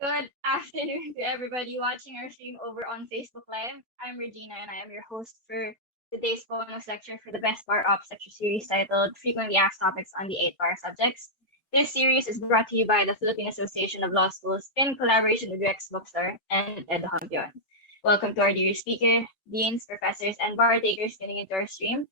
Good afternoon to everybody watching our stream over on Facebook Live. I'm Regina and I am your host for today's bonus lecture for the Best Bar Ops lecture series titled Frequently Asked Topics on the 8 Bar Subjects. This series is brought to you by the Philippine Association of Law Schools in collaboration with Rex Bookstore and Ed Hampion. Welcome to our dear speaker, deans, professors, and bar takers tuning into our stream.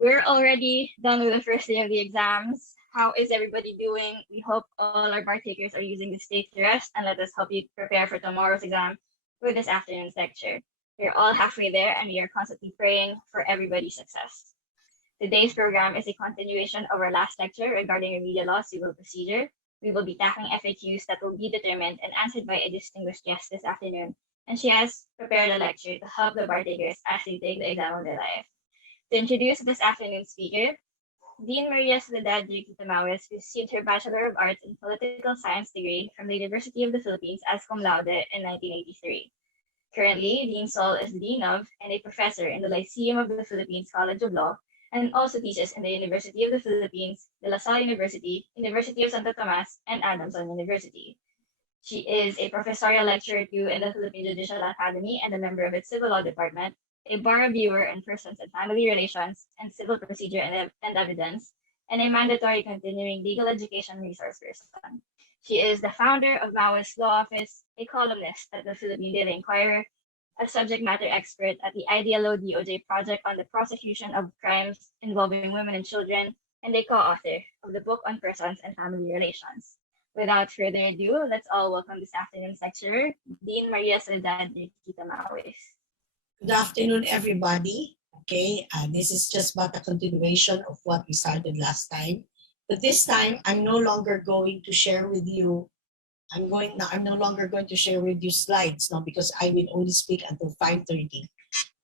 We're already done with the first day of the exams. How is everybody doing? We hope all our bar takers are using this day to rest, and let us help you prepare for tomorrow's exam with this afternoon's lecture. We're all halfway there, and we are constantly praying for everybody's success. Today's program is a continuation of our last lecture regarding remedial law civil procedure. We will be tackling FAQs that will be determined and answered by a distinguished guest this afternoon, and she has prepared a lecture to help the bar takers as they take the exam of their life. To introduce this afternoon's speaker, Dean Maria Soledad Tamawis received her Bachelor of Arts in Political Science degree from the University of the Philippines as cum laude in 1983. Currently, Dean Sol is the Dean of and a professor in the Lyceum of the Philippines College of Law and also teaches in the University of the Philippines, De La Salle University, University of Santo Tomas, and Adamson University. She is a professorial lecturer too in the Philippine Judicial Academy and a member of its Civil Law Department, a bar reviewer in persons and family relations and civil procedure and evidence, and a mandatory continuing legal education resource person. She is the founder of Maoist Law Office, a columnist at the Philippine Daily Inquirer, a subject matter expert at the IDLO DOJ project on the prosecution of crimes involving women and children, and a co-author of the book on persons and family relations. Without further ado, let's all welcome this afternoon's lecturer, Dean Maria Soledad Tamawis. Good afternoon, everybody. Okay, this is just but a continuation of what we started last time. But this time, I'm no longer going to share with you. I'm no longer going to share with you slides now because I will only speak until 5:30.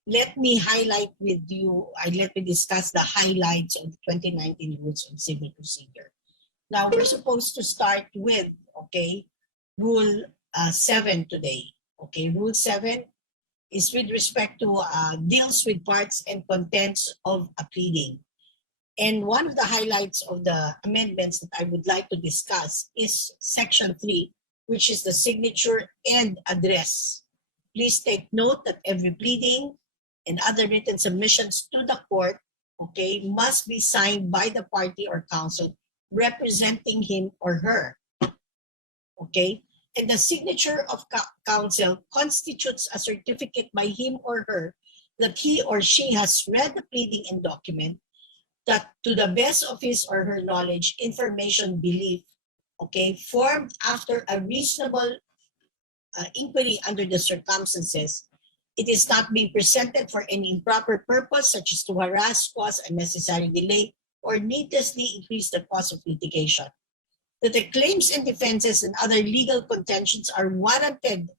Let me highlight with you. Let me discuss the highlights of the 2019 rules of civil procedure. Now we're supposed to start with Rule 7 today. Okay, Rule 7 is with respect to deals with parts and contents of a pleading. And one of the highlights of the amendments that I would like to discuss is Section 3, which is the signature and address. Please take note that every pleading and other written submissions to the court, must be signed by the party or counsel representing him or her. Okay? And the signature of counsel constitutes a certificate by him or her that he or she has read the pleading and document, that to the best of his or her knowledge, information, belief, formed after a reasonable inquiry under the circumstances, it is not being presented for any improper purpose, such as to harass, cause unnecessary delay, or needlessly increase the cost of litigation. That the claims and defenses and other legal contentions are warranted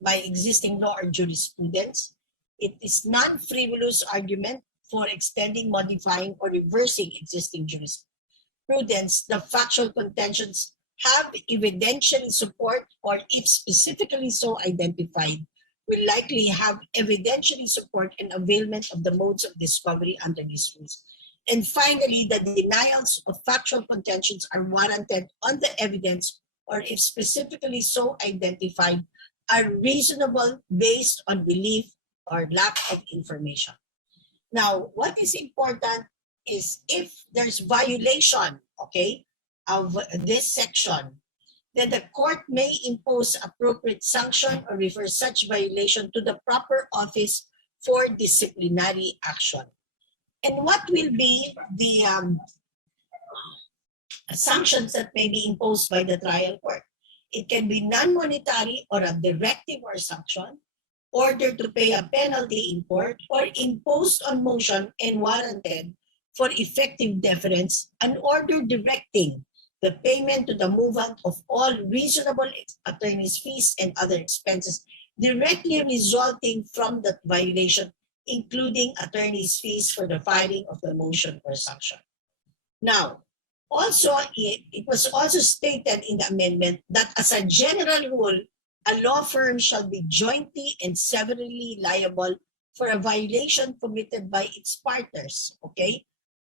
by existing law or jurisprudence. It is non-frivolous argument for extending, modifying, or reversing existing jurisprudence. The factual contentions have evidentiary support, or if specifically so identified, will likely have evidentiary support and availment of the modes of discovery under these rules. And finally, the denials of factual contentions are warranted on the evidence, or if specifically so identified, are reasonable based on belief or lack of information. Now, what is important is if there's violation, of this section, then the court may impose appropriate sanction or refer such violation to the proper office for disciplinary action. And what will be the sanctions that may be imposed by the trial court? It can be non-monetary or a directive or sanction, order to pay a penalty in court, or imposed on motion and warranted for effective deference, an order directing the payment to the movant of all reasonable attorney's fees and other expenses directly resulting from that violation, including attorney's fees for the filing of the motion or sanction. Now, also, it was also stated in the amendment that as a general rule, a law firm shall be jointly and severally liable for a violation committed by its partners,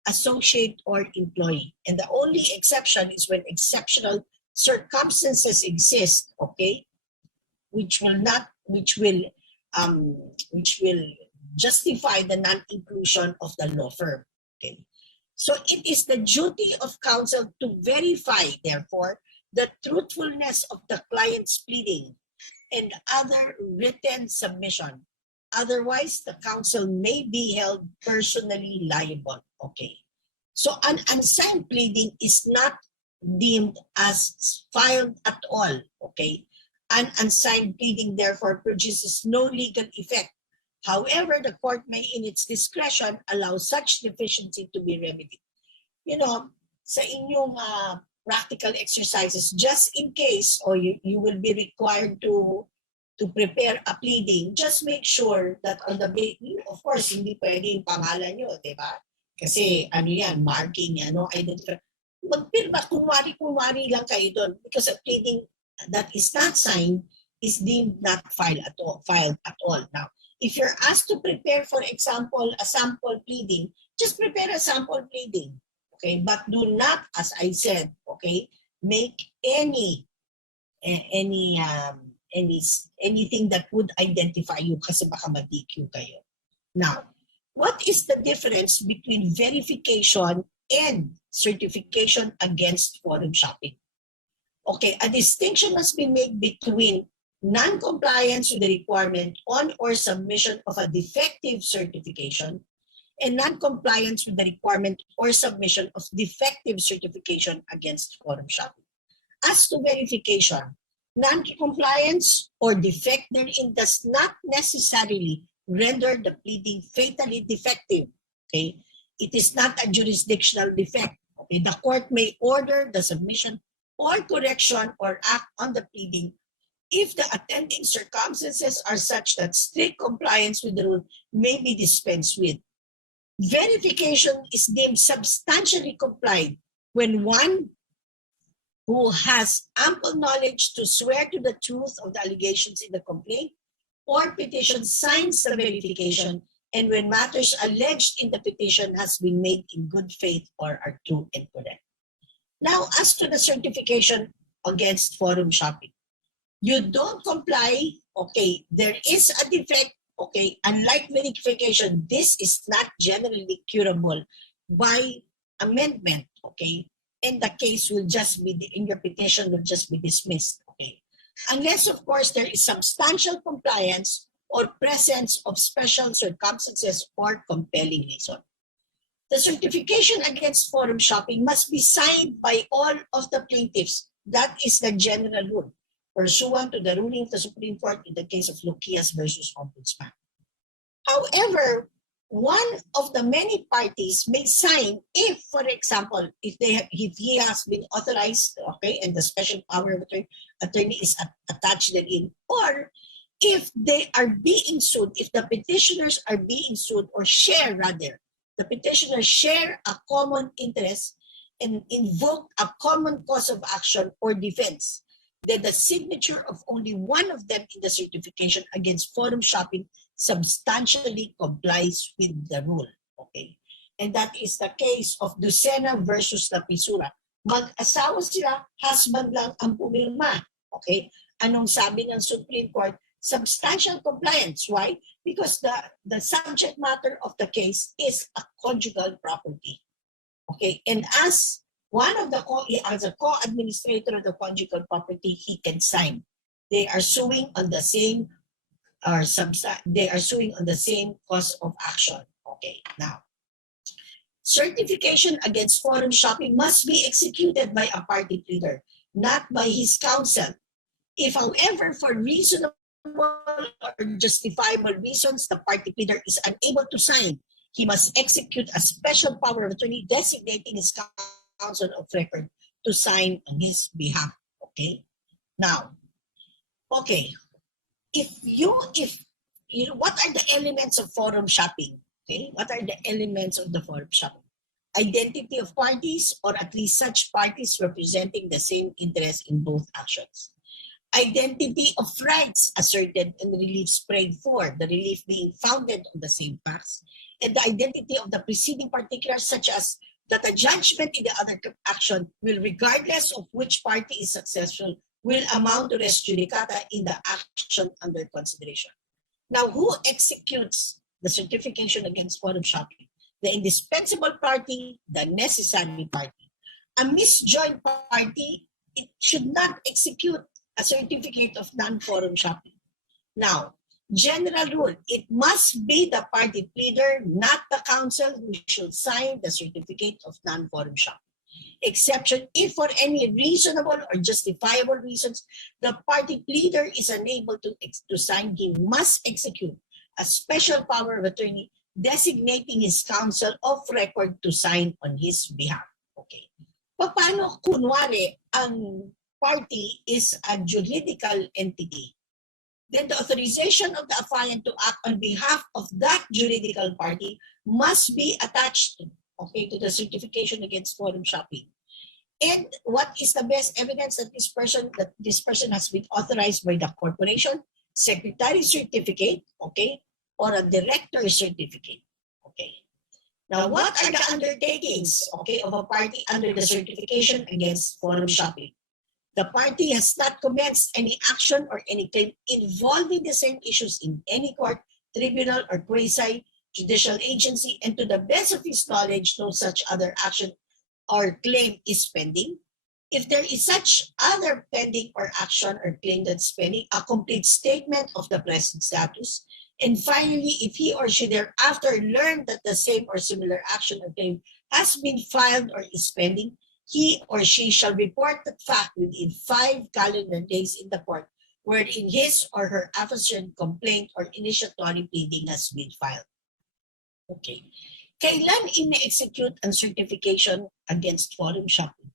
associate or employee. And the only exception is when exceptional circumstances exist, okay, which will justify the non-inclusion of the law firm. Okay. So it is the duty of counsel to verify, therefore, the truthfulness of the client's pleading and other written submission. Otherwise, the counsel may be held personally liable. Okay. So an unsigned pleading is not deemed as filed at all. Okay. An unsigned pleading, therefore, produces no legal effect. However, the court may, in its discretion, allow such deficiency to be remedied. You know, sa inyong practical exercises, just in case, or you will be required to prepare a pleading, just make sure that on the of course, hindi pwede yung pangalan nyo, di ba? Kasi ano yan, marking, identify. Magpirma, kumari lang kayo doon because a pleading that is not signed is deemed not filed at all. Now, if you're asked to prepare, for example, a sample pleading, just prepare a sample pleading, okay? But do not, as I said, okay, make anything that would identify you kasi baka ma-DQ kayo. Now, what is the difference between verification and certification against forum shopping? Okay, a distinction must be made between non-compliance with the requirement on or submission of a defective certification and non-compliance with the requirement or submission of defective certification against forum shopping. As to verification, non-compliance or defect therein does not necessarily render the pleading fatally defective. Okay, it is not a jurisdictional defect. Okay, the court may order the submission or correction or act on the pleading if the attending circumstances are such that strict compliance with the rule may be dispensed with. Verification is deemed substantially complied when one who has ample knowledge to swear to the truth of the allegations in the complaint or petition signs the verification, and when matters alleged in the petition has been made in good faith or are true and correct. Now, as to the certification against forum shopping, you don't comply, okay, there is a defect, okay, unlike verification, this is not generally curable by amendment, okay, and the case will just be, in your petition will just be dismissed, okay, unless, of course, there is substantial compliance or presence of special circumstances or compelling reason. The certification against forum shopping must be signed by all of the plaintiffs. That is the general rule, pursuant to the ruling of the Supreme Court in the case of Luquias versus Ombudsman. However, one of the many parties may sign if, for example, if he has been authorized, okay, and the special power of attorney is attached therein, or if they are being sued, if the petitioners are being sued or share rather, the petitioners share a common interest and invoke a common cause of action or defense, then the signature of only one of them in the certification against forum shopping substantially complies with the rule. Okay? And that is the case of Lucena versus Lapisura. Mag-asawa sila, husband lang ang pumirma. Okay? Anong sabi ng Supreme Court? Substantial compliance. Why? Because the subject matter of the case is a conjugal property. Okay, and as one of the as a co-administrator of the conjugal property, he can sign. They are suing on the same they are suing on the same cause of action. Okay, now certification against forum shopping must be executed by a party pleader, not by his counsel. If, however, for reasonable or justifiable reasons, the party pleader is unable to sign, he must execute a special power of attorney designating his counsel of record to sign on his behalf. Okay. Now, okay, what are the elements of forum shopping? Okay, what are the elements of the forum shopping? Identity of parties, or at least such parties representing the same interest in both actions. Identity of rights asserted and reliefs prayed for, the relief being founded on the same facts, and the identity of the preceding particulars such as that the judgment in the other action will, regardless of which party is successful, will amount to res judicata in the action under consideration. Now, who executes the certification against forum shopping? The indispensable party, the necessary party. A misjoined party, it should not execute a certificate of non-forum shopping. Now, general rule, it must be the party pleader, not the counsel, who should sign the certificate of non-forum shopping. Exception, if for any reasonable or justifiable reasons, the party pleader is unable to sign, he must execute a special power of attorney designating his counsel of record to sign on his behalf. Okay. Paano kunwari ang party is a juridical entity? Then the authorization of the affiant to act on behalf of that juridical party must be attached, okay, to the certification against forum shopping. And what is the best evidence that this person has been authorized by the corporation? Secretary certificate, okay, or a director certificate, okay. Now, what are the undertakings, okay, of a party under the certification against forum shopping? The party has not commenced any action or any claim involving the same issues in any court, tribunal, or quasi-judicial agency, and to the best of his knowledge, no such other action or claim is pending. If there is such other pending or action or claim that's pending, a complete statement of the present status. And finally, if he or she thereafter learned that the same or similar action or claim has been filed or is pending, he or she shall report that fact within 5 calendar days in the court wherein his or her affiant complaint or initiatory pleading has been filed. Okay. Kailan ine-execute ang certification against forum shopping?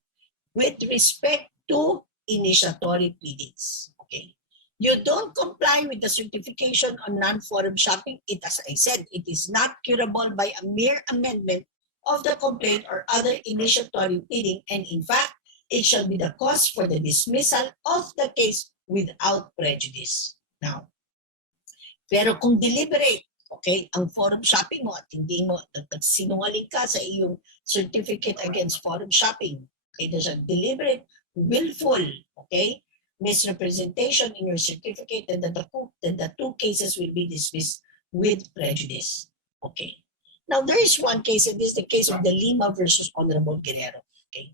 With respect to initiatory pleadings. Okay. You don't comply with the certification on non-forum shopping, it, as I said, it is not curable by a mere amendment of the complaint or other initiatory pleading, and in fact, it shall be the cause for the dismissal of the case without prejudice. Now, pero kung deliberate, okay, ang forum shopping mo at hindi mo sinungaling ka sa iyong certificate against forum shopping, okay, there's a deliberate, willful, okay, misrepresentation in your certificate, then the two cases will be dismissed with prejudice. Okay. Now, there is one case, and this is the case of the Lima versus Honorable Guerrero. Okay.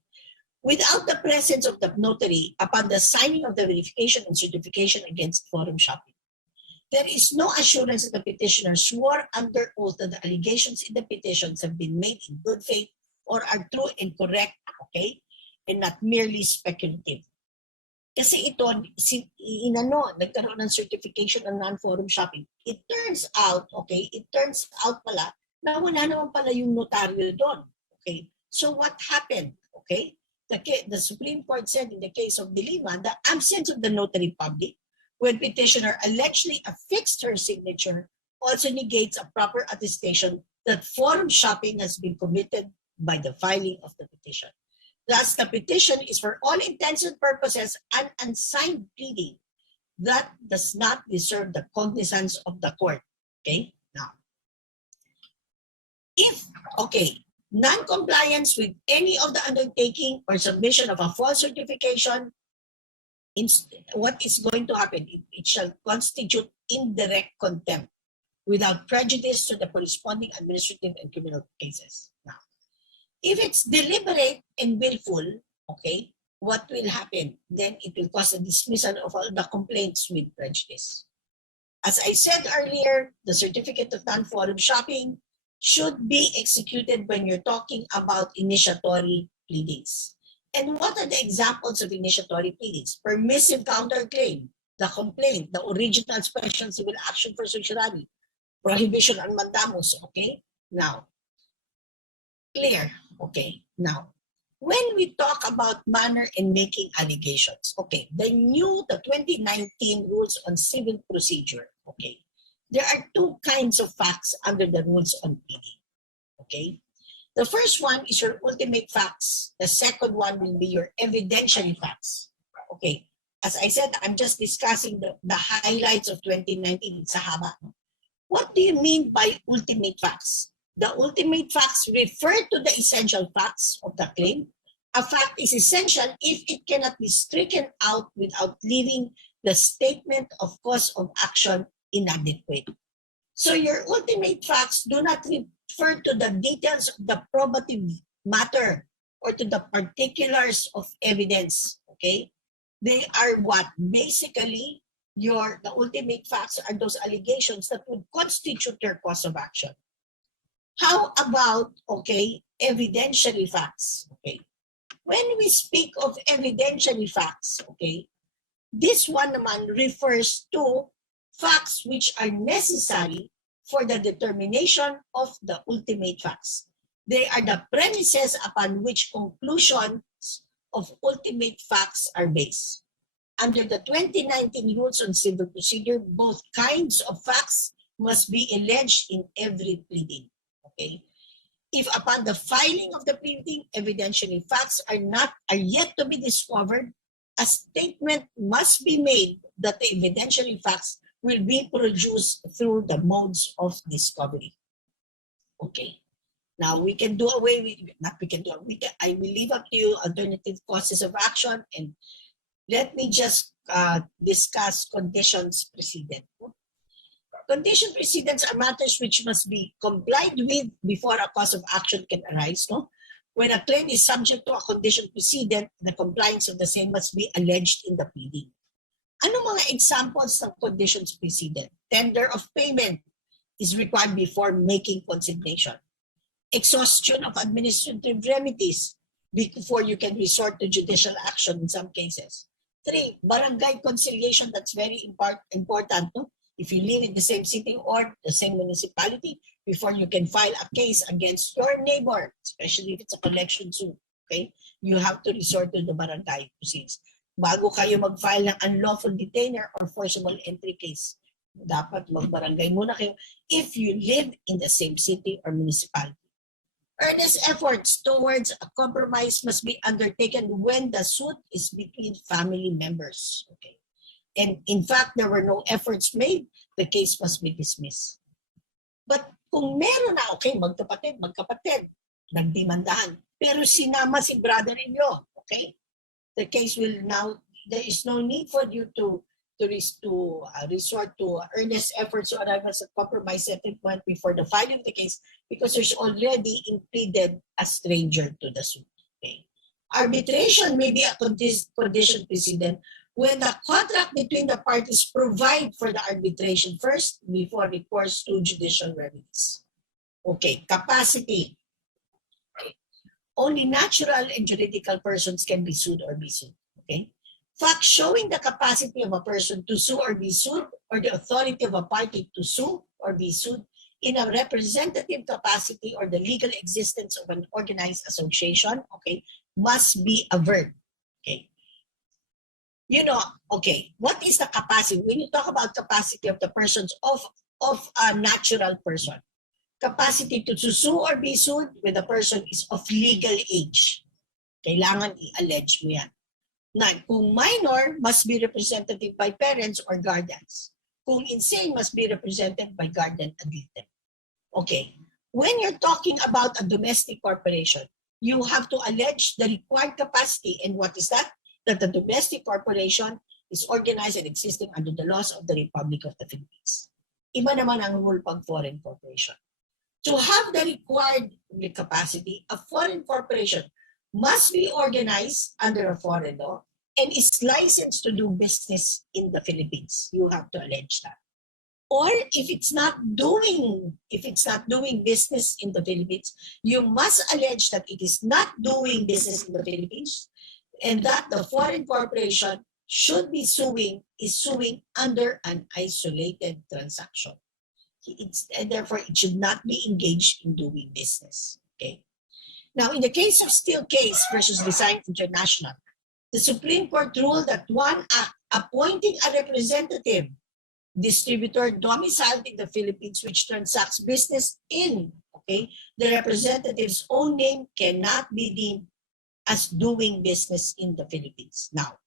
Without the presence of the notary upon the signing of the verification and certification against forum shopping, there is no assurance that the petitioner swore under oath that the allegations in the petitions have been made in good faith or are true and correct, okay, and not merely speculative. Kasi ito, nagkaroon ng certification ng non-forum shopping. It turns out pala na wala naman pala yung notaryo doon. Okay? So what happened? Okay? The Supreme Court said in the case of De Lima, the absence of the notary public when petitioner allegedly affixed her signature also negates a proper attestation that forum shopping has been committed by the filing of the petition. Thus, the petition is for all intents and purposes an unsigned pleading that does not deserve the cognizance of the court. Okay? Now, if, okay, non-compliance with any of the undertaking or submission of a false certification, what is going to happen? It shall constitute indirect contempt without prejudice to the corresponding administrative and criminal cases. Now, if it's deliberate and willful, okay, what will happen? Then it will cause a dismissal of all the complaints with prejudice. As I said earlier, the certificate of non-forum shopping should be executed when you're talking about initiatory pleadings. And what are the examples of initiatory pleadings? Permissive counterclaim, the complaint, the original special civil action for certiorari, prohibition on mandamus, okay? Now, clear, okay? Now, when we talk about manner in making allegations, okay, the 2019 rules on civil procedure, okay, there are two kinds of facts under the rules on pleading, okay? The first one is your ultimate facts. The second one will be your evidentiary facts, okay? As I said, I'm just discussing the highlights of 2019 in Sahaba. What do you mean by ultimate facts? The ultimate facts refer to the essential facts of the claim. A fact is essential if it cannot be stricken out without leaving the statement of cause of action inadequate. So your ultimate facts do not refer to the details of the probative matter or to the particulars of evidence, okay? They are what? Basically, the ultimate facts are those allegations that would constitute your cause of action. How about, okay, evidentiary facts, okay? When we speak of evidentiary facts, okay, this one naman refers to facts which are necessary for the determination of the ultimate facts. They are the premises upon which conclusions of ultimate facts are based. Under the 2019 Rules on Civil Procedure, both kinds of facts must be alleged in every pleading. Okay? If upon the filing of the pleading, evidentiary facts are yet to be discovered, a statement must be made that the evidentiary facts will be produced through the modes of discovery. Okay. Now we can do away with, not we can do, I will leave up to you alternative causes of action, and let me just discuss conditions precedent. Condition precedents are matters which must be complied with before a cause of action can arise. No? When a claim is subject to a condition precedent, the compliance of the same must be alleged in the pleading. Ano mga examples ng conditions precedent? Tender of payment is required before making consignation. Exhaustion of administrative remedies before you can resort to judicial action in some cases. 3, barangay conciliation. That's very important. No? If you live in the same city or the same municipality, before you can file a case against your neighbor, especially if it's a collection suit, okay, you have to resort to the barangay proceedings. Bago kayo mag-file ng unlawful detainer or forcible entry case, dapat mag-barangay muna kayo if you live in the same city or municipality. Earnest efforts towards a compromise must be undertaken when the suit is between family members. Okay. And in fact, there were no efforts made, the case must be dismissed. But kung meron na, okay, magkapatid, nagdimandahan, pero sinama si brother-in-law, okay? The case will now, there is no need for you to resort to earnest efforts or a compromise settlement before the filing of the case because there's already impeded a stranger to the suit. Okay? Arbitration may be a condition precedent when the contract between the parties provide for the arbitration first before recourse to judicial remedies. Okay, capacity. Okay. Only natural and juridical persons can be sued or be sued. Okay. Facts showing the capacity of a person to sue or be sued, or the authority of a party to sue or be sued in a representative capacity or the legal existence of an organized association, okay, must be averred. Okay. You know, okay, what is the capacity? When you talk about capacity of the persons of a natural person, capacity to sue or be sued when the person is of legal age. Kailangan i-allege mo yan. Na, kung minor, must be represented by parents or guardians. Kung insane, must be represented by guardian ad litem. Okay, when you're talking about a domestic corporation, you have to allege the required capacity. And what is that? That the domestic corporation is organized and existing under the laws of the Republic of the Philippines. Iba naman ang rule pag foreign corporation. To have the required capacity, a foreign corporation must be organized under a foreign law and is licensed to do business in the Philippines. You have to allege that. Or if it's not doing business in the Philippines, you must allege that it is not doing business in the Philippines and that the foreign corporation should be suing under an isolated transaction. And therefore, it should not be engaged in doing business. Okay. Now, in the case of Steel Case versus Design International, the Supreme Court ruled that one act appointing a representative distributor domiciled in the Philippines which transacts business in, okay, the representative's own name cannot be deemed as doing business in the Philippines. Now,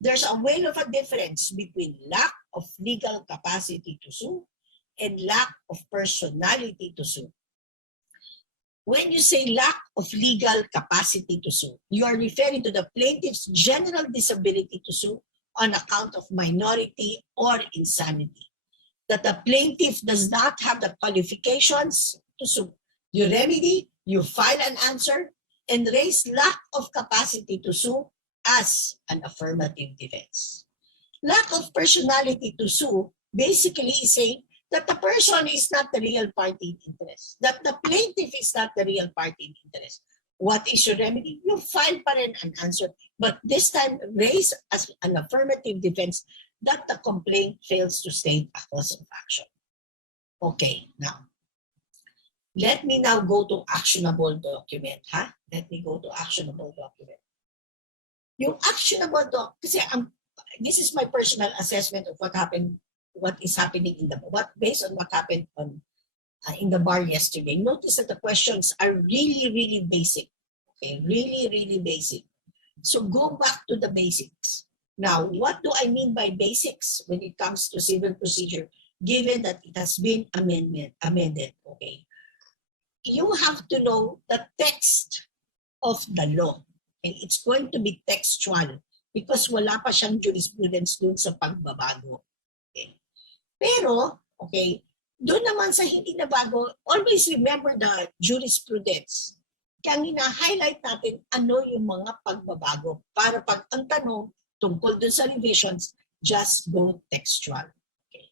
there's a whale of a difference between lack of legal capacity to sue and lack of personality to sue. when you say lack of legal capacity to sue, you are referring to the plaintiff's general disability to sue on account of minority or insanity. That the plaintiff does not have the qualifications to sue. You remedy, you file an answer, and raise lack of capacity to sue as an affirmative defense. Lack of personality to sue basically is saying that the person is not the real party in interest, that the plaintiff is not the real party in interest. What is your remedy? You file pa rin an answer, but this time raise as an affirmative defense that the complaint fails to state a cause of action. Okay, now, let me now go to actionable document. Let me go to actionable document. Yung actionable document, kasi this is my personal assessment of what is happening in the based on what happened on in the bar yesterday. Notice that the questions are really, really basic. Okay, really, really basic. So go back to the basics. Now, what do I mean by basics when it comes to civil procedure, given that it has been amended? Okay, you have to know the text of the law. And it's going to be textual because wala pa siyang jurisprudence dun sa pagbabago. Okay. Pero, okay, doon naman sa hindi na bago, always remember the jurisprudence. Kaya hina-highlight natin ano yung mga pagbabago para pag ang tanong tungkol dun sa revisions, just go textual. Okay.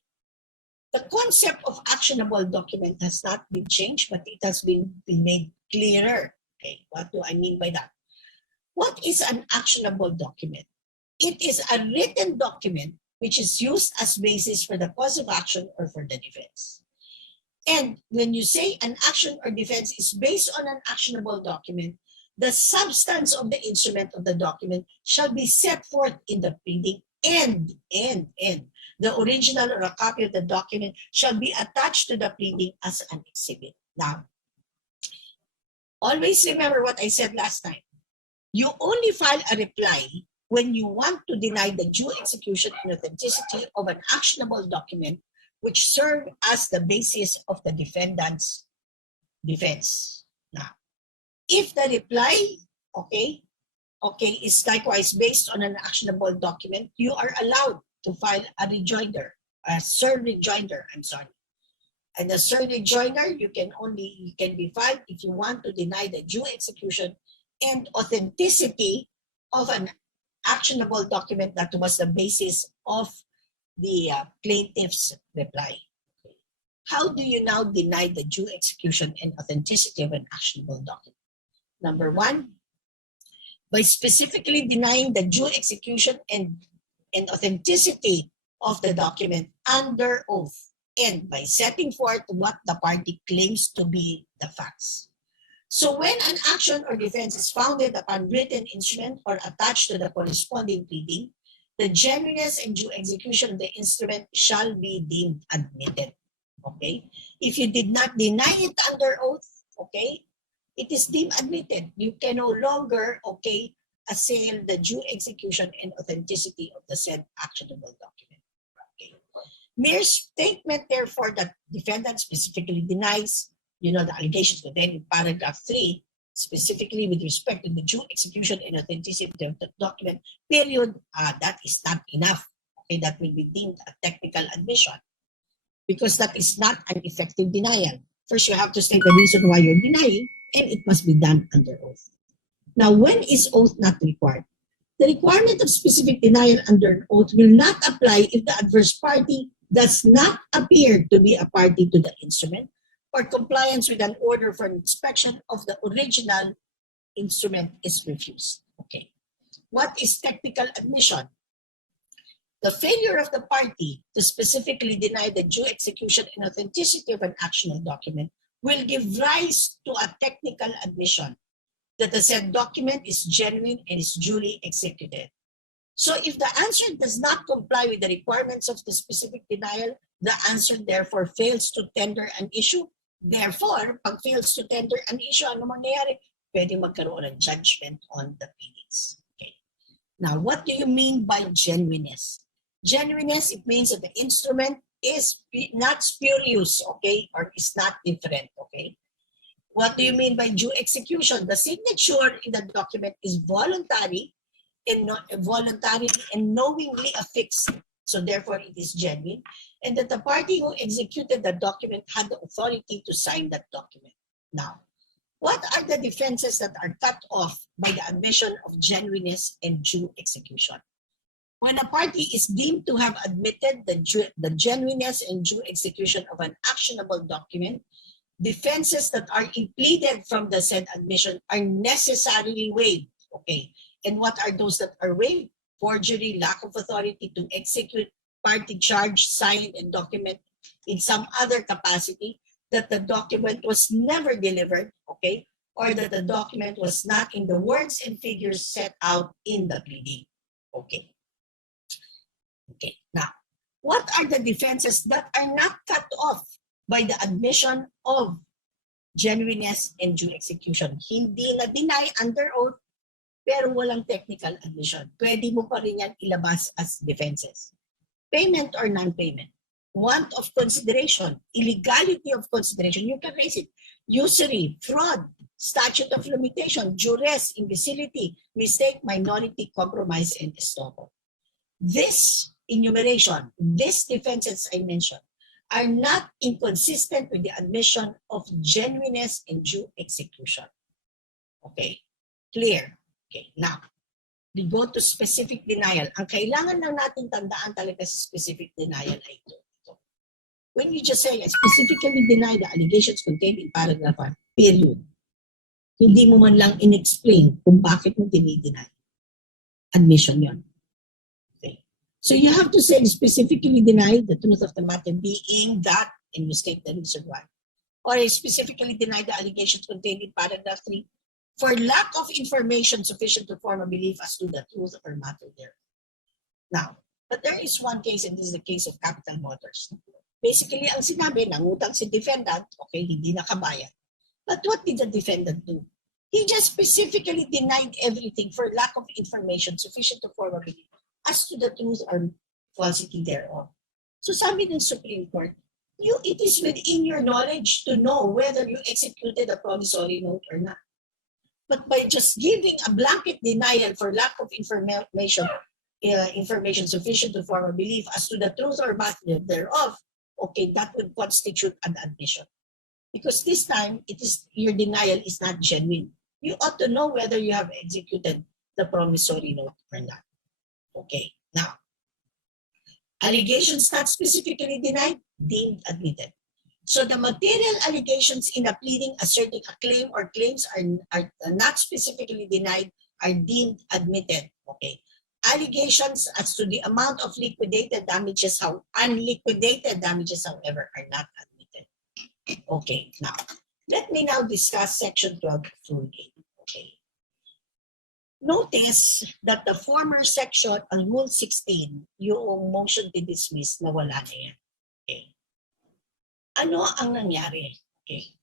The concept of actionable document has not been changed, but it has been made clearer. Okay, what do I mean by that? What is an actionable document? It is a written document which is used as basis for the cause of action or for the defense. And when you say an action or defense is based on an actionable document, the substance of the instrument of the document shall be set forth in the pleading and the original or a copy of the document shall be attached to the pleading as an exhibit. Now, always remember what I said last time. You only file a reply when you want to deny the due execution and authenticity of an actionable document which serve as the basis of the defendant's defense. Now, if the reply, is likewise based on an actionable document, you are allowed to file a rejoinder, a cert rejoinder, And the cert rejoinder, you can be filed if you want to deny the due execution and authenticity of an actionable document that was the basis of the plaintiff's reply. How do you now deny the due execution and authenticity of an actionable document? Number one, by specifically denying the due execution and authenticity of the document under oath, and by setting forth what the party claims to be the facts. So when an action or defense is founded upon written instrument or attached to the corresponding pleading, the genuineness and due execution of the instrument shall be deemed admitted. Okay? If you did not deny it under oath, okay, it is deemed admitted. You can no longer, assail the due execution and authenticity of the said actionable document. Okay. Mere statement, therefore, that defendant specifically denies, the allegations contained in paragraph 3, specifically with respect to the due execution and authenticity of the document, period, that is not enough. Okay, that will be deemed a technical admission because that is not an effective denial. First, you have to state the reason why you're denying, and it must be done under oath. Now, when is oath not required? The requirement of specific denial under oath will not apply if the adverse party does not appear to be a party to the instrument or compliance with an order for inspection of the original instrument is refused. Okay. What is technical admission? The failure of the party to specifically deny the due execution and authenticity of an actionable document will give rise to a technical admission that the said document is genuine and is duly executed. So if the answer does not comply with the requirements of the specific denial, the answer therefore fails to tender an issue. Therefore, pag fails to tender an issue, ano mangyayari? Pwede magkaroon ng judgment on the pleadings. Okay. Now, what do you mean by genuineness? Genuineness, it means that the instrument is not spurious, okay, or is not different, okay? What do you mean by due execution? The signature in the document is voluntary and knowingly affixed. So therefore, it is genuine. And that the party who executed the document had the authority to sign that document. Now, what are the defenses that are cut off by the admission of genuineness and due execution? When a party is deemed to have admitted the genuineness and due execution of an actionable document, defenses that are impleaded from the said admission are necessarily waived. Okay. And what are those that are waived? Forgery, lack of authority to execute, party charge, sign, and document in some other capacity, that the document was never delivered, okay, or that the document was not in the words and figures set out in the pleading. Okay. Okay. Now, what are the defenses that are not cut off by the admission of genuineness and due execution? Hindi na deny under oath, pero walang technical admission. Pwede mo pa rin yan ilabas as defenses. Payment or non-payment. Want of consideration. Illegality of consideration. You can raise it. Usury, fraud, statute of limitation, duress, imbecility, mistake, minority, compromise, and estoppel. This enumeration, these defenses I mentioned, are not inconsistent with the admission of genuineness and due execution. Okay, clear. Okay, now, we go to specific denial. Ang kailangan lang natin tandaan talaga sa specific denial ay ito. When you just say, I specifically deny the allegations contained in paragraph 1, period. Hindi mo man lang in-explain kung bakit mo dinideny. Admission yon. Okay. So you have to say, specifically deny the truth of the matter being that, and you state the reason why. Or I specifically deny the allegations contained in paragraph 3 for lack of information sufficient to form a belief as to the truth or matter there. Now, but there is one case, and this is the case of Capital Motors. Basically, ang sinabi, nangutang si defendant, okay, hindi nakabayad. But what did the defendant do? He just specifically denied everything for lack of information sufficient to form a belief as to the truth or falsity thereof. So sabi ng Supreme Court, it is within your knowledge to know whether you executed a promissory note or not. But by just giving a blanket denial for lack of information sufficient to form a belief as to the truth or matter thereof, okay, that would constitute an admission. Because this time, your denial is not genuine. You ought to know whether you have executed the promissory note or not. Okay, now, allegations not specifically denied, deemed admitted. So the material allegations in a pleading asserting a claim or claims are not specifically denied are deemed admitted. Okay. Allegations as to the amount of liquidated damages, unliquidated damages, however, are not admitted. Okay. Now, let me now discuss Section 12 of Rule 8. Okay. Notice that the former section on Rule 16, yung motion to dismiss, nawala na yan. Okay. Ano ang nangyari? Okay.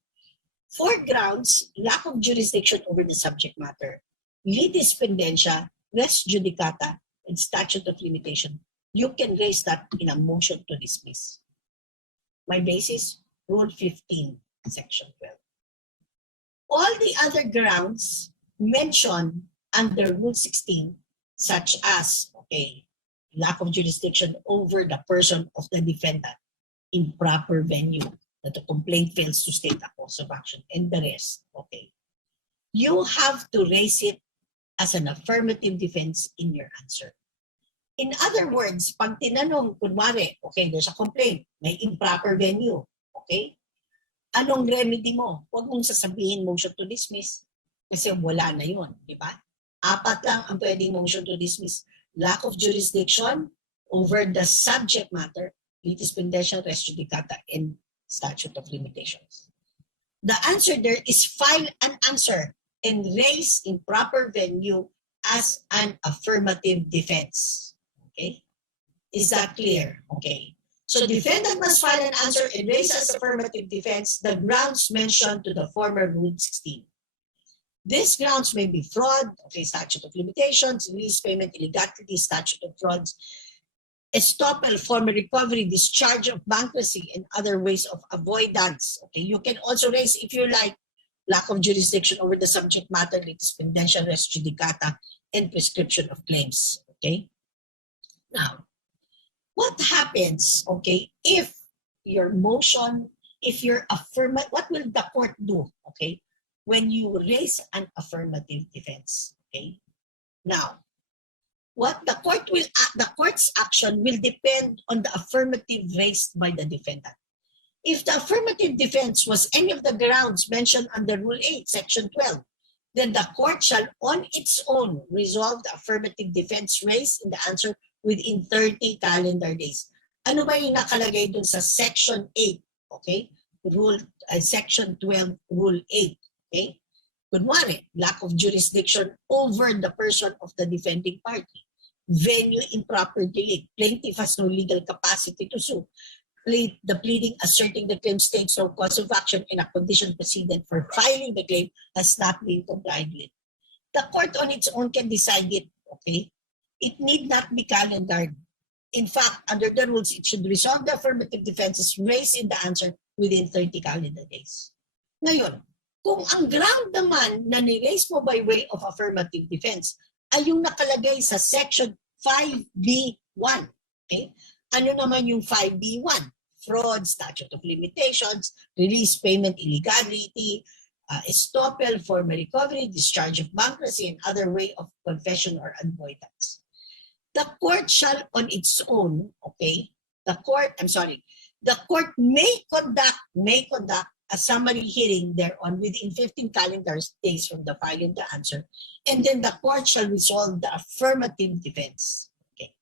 4 grounds, lack of jurisdiction over the subject matter, litis pendentia, res judicata, and statute of limitation. You can raise that in a motion to dismiss. My basis, Rule 15, Section 12. All the other grounds mentioned under Rule 16, such as, okay, lack of jurisdiction over the person of the defendant, improper venue, that the complaint fails to state a cause of action, and the rest, okay. You have to raise it as an affirmative defense in your answer. In other words, pag tinanong, kunwari, okay, there's a complaint, may improper venue, okay, anong remedy mo? Huwag mong sasabihin motion to dismiss kasi wala na yun, di ba? 4 lang ang pwedeng motion to dismiss. Lack of jurisdiction over the subject matter, litis pendentia, res judicata, and statute of limitations. The answer there is file an answer and raise in proper venue as an affirmative defense. Okay? Is that clear? Okay. So defendant must file an answer and raise as affirmative defense the grounds mentioned to the former Rule 16. These grounds may be fraud, okay, statute of limitations, release payment, illegality, statute of frauds, estoppel, former recovery, discharge of bankruptcy, and other ways of avoidance. Okay, you can also raise, if you like, lack of jurisdiction over the subject matter, litispendentia, res judicata, and prescription of claims. Okay? Now, what happens, okay, if your motion, if you're affirmative, what will the court do, okay, when you raise an affirmative defense, okay? Now, what the court's action will depend on the affirmative raised by the defendant. If the affirmative defense was any of the grounds mentioned under Rule 8, Section 12, then the court shall on its own resolve the affirmative defense raised in the answer within 30 calendar days. Ano ba yung nakalagay dun sa Section 8, okay? Section 12, Rule 8, okay? Kunwari, lack of jurisdiction over the person of the defending party. Venue improper delay. Plaintiff has no legal capacity to sue. The pleading asserting the claim states no cause of action and a condition precedent for filing the claim has not been complied with. The court on its own can decide it, okay? It need not be calendared. In fact, under the rules, it should resolve the affirmative defenses raised in the answer within 30 calendar days. Ngayon, kung ang ground naman na ni-raise mo by way of affirmative defense ay yung nakalagay sa Section 5B1, okay? Ano naman yung 5B1? Fraud, statute of limitations, release payment illegality, estoppel, formal recovery, discharge of bankruptcy, and other way of confession or avoidance. The court shall on its own, okay, the court may conduct a summary hearing thereon within 15 calendar days from the filing the answer, and then the court shall resolve the affirmative defense. Okay.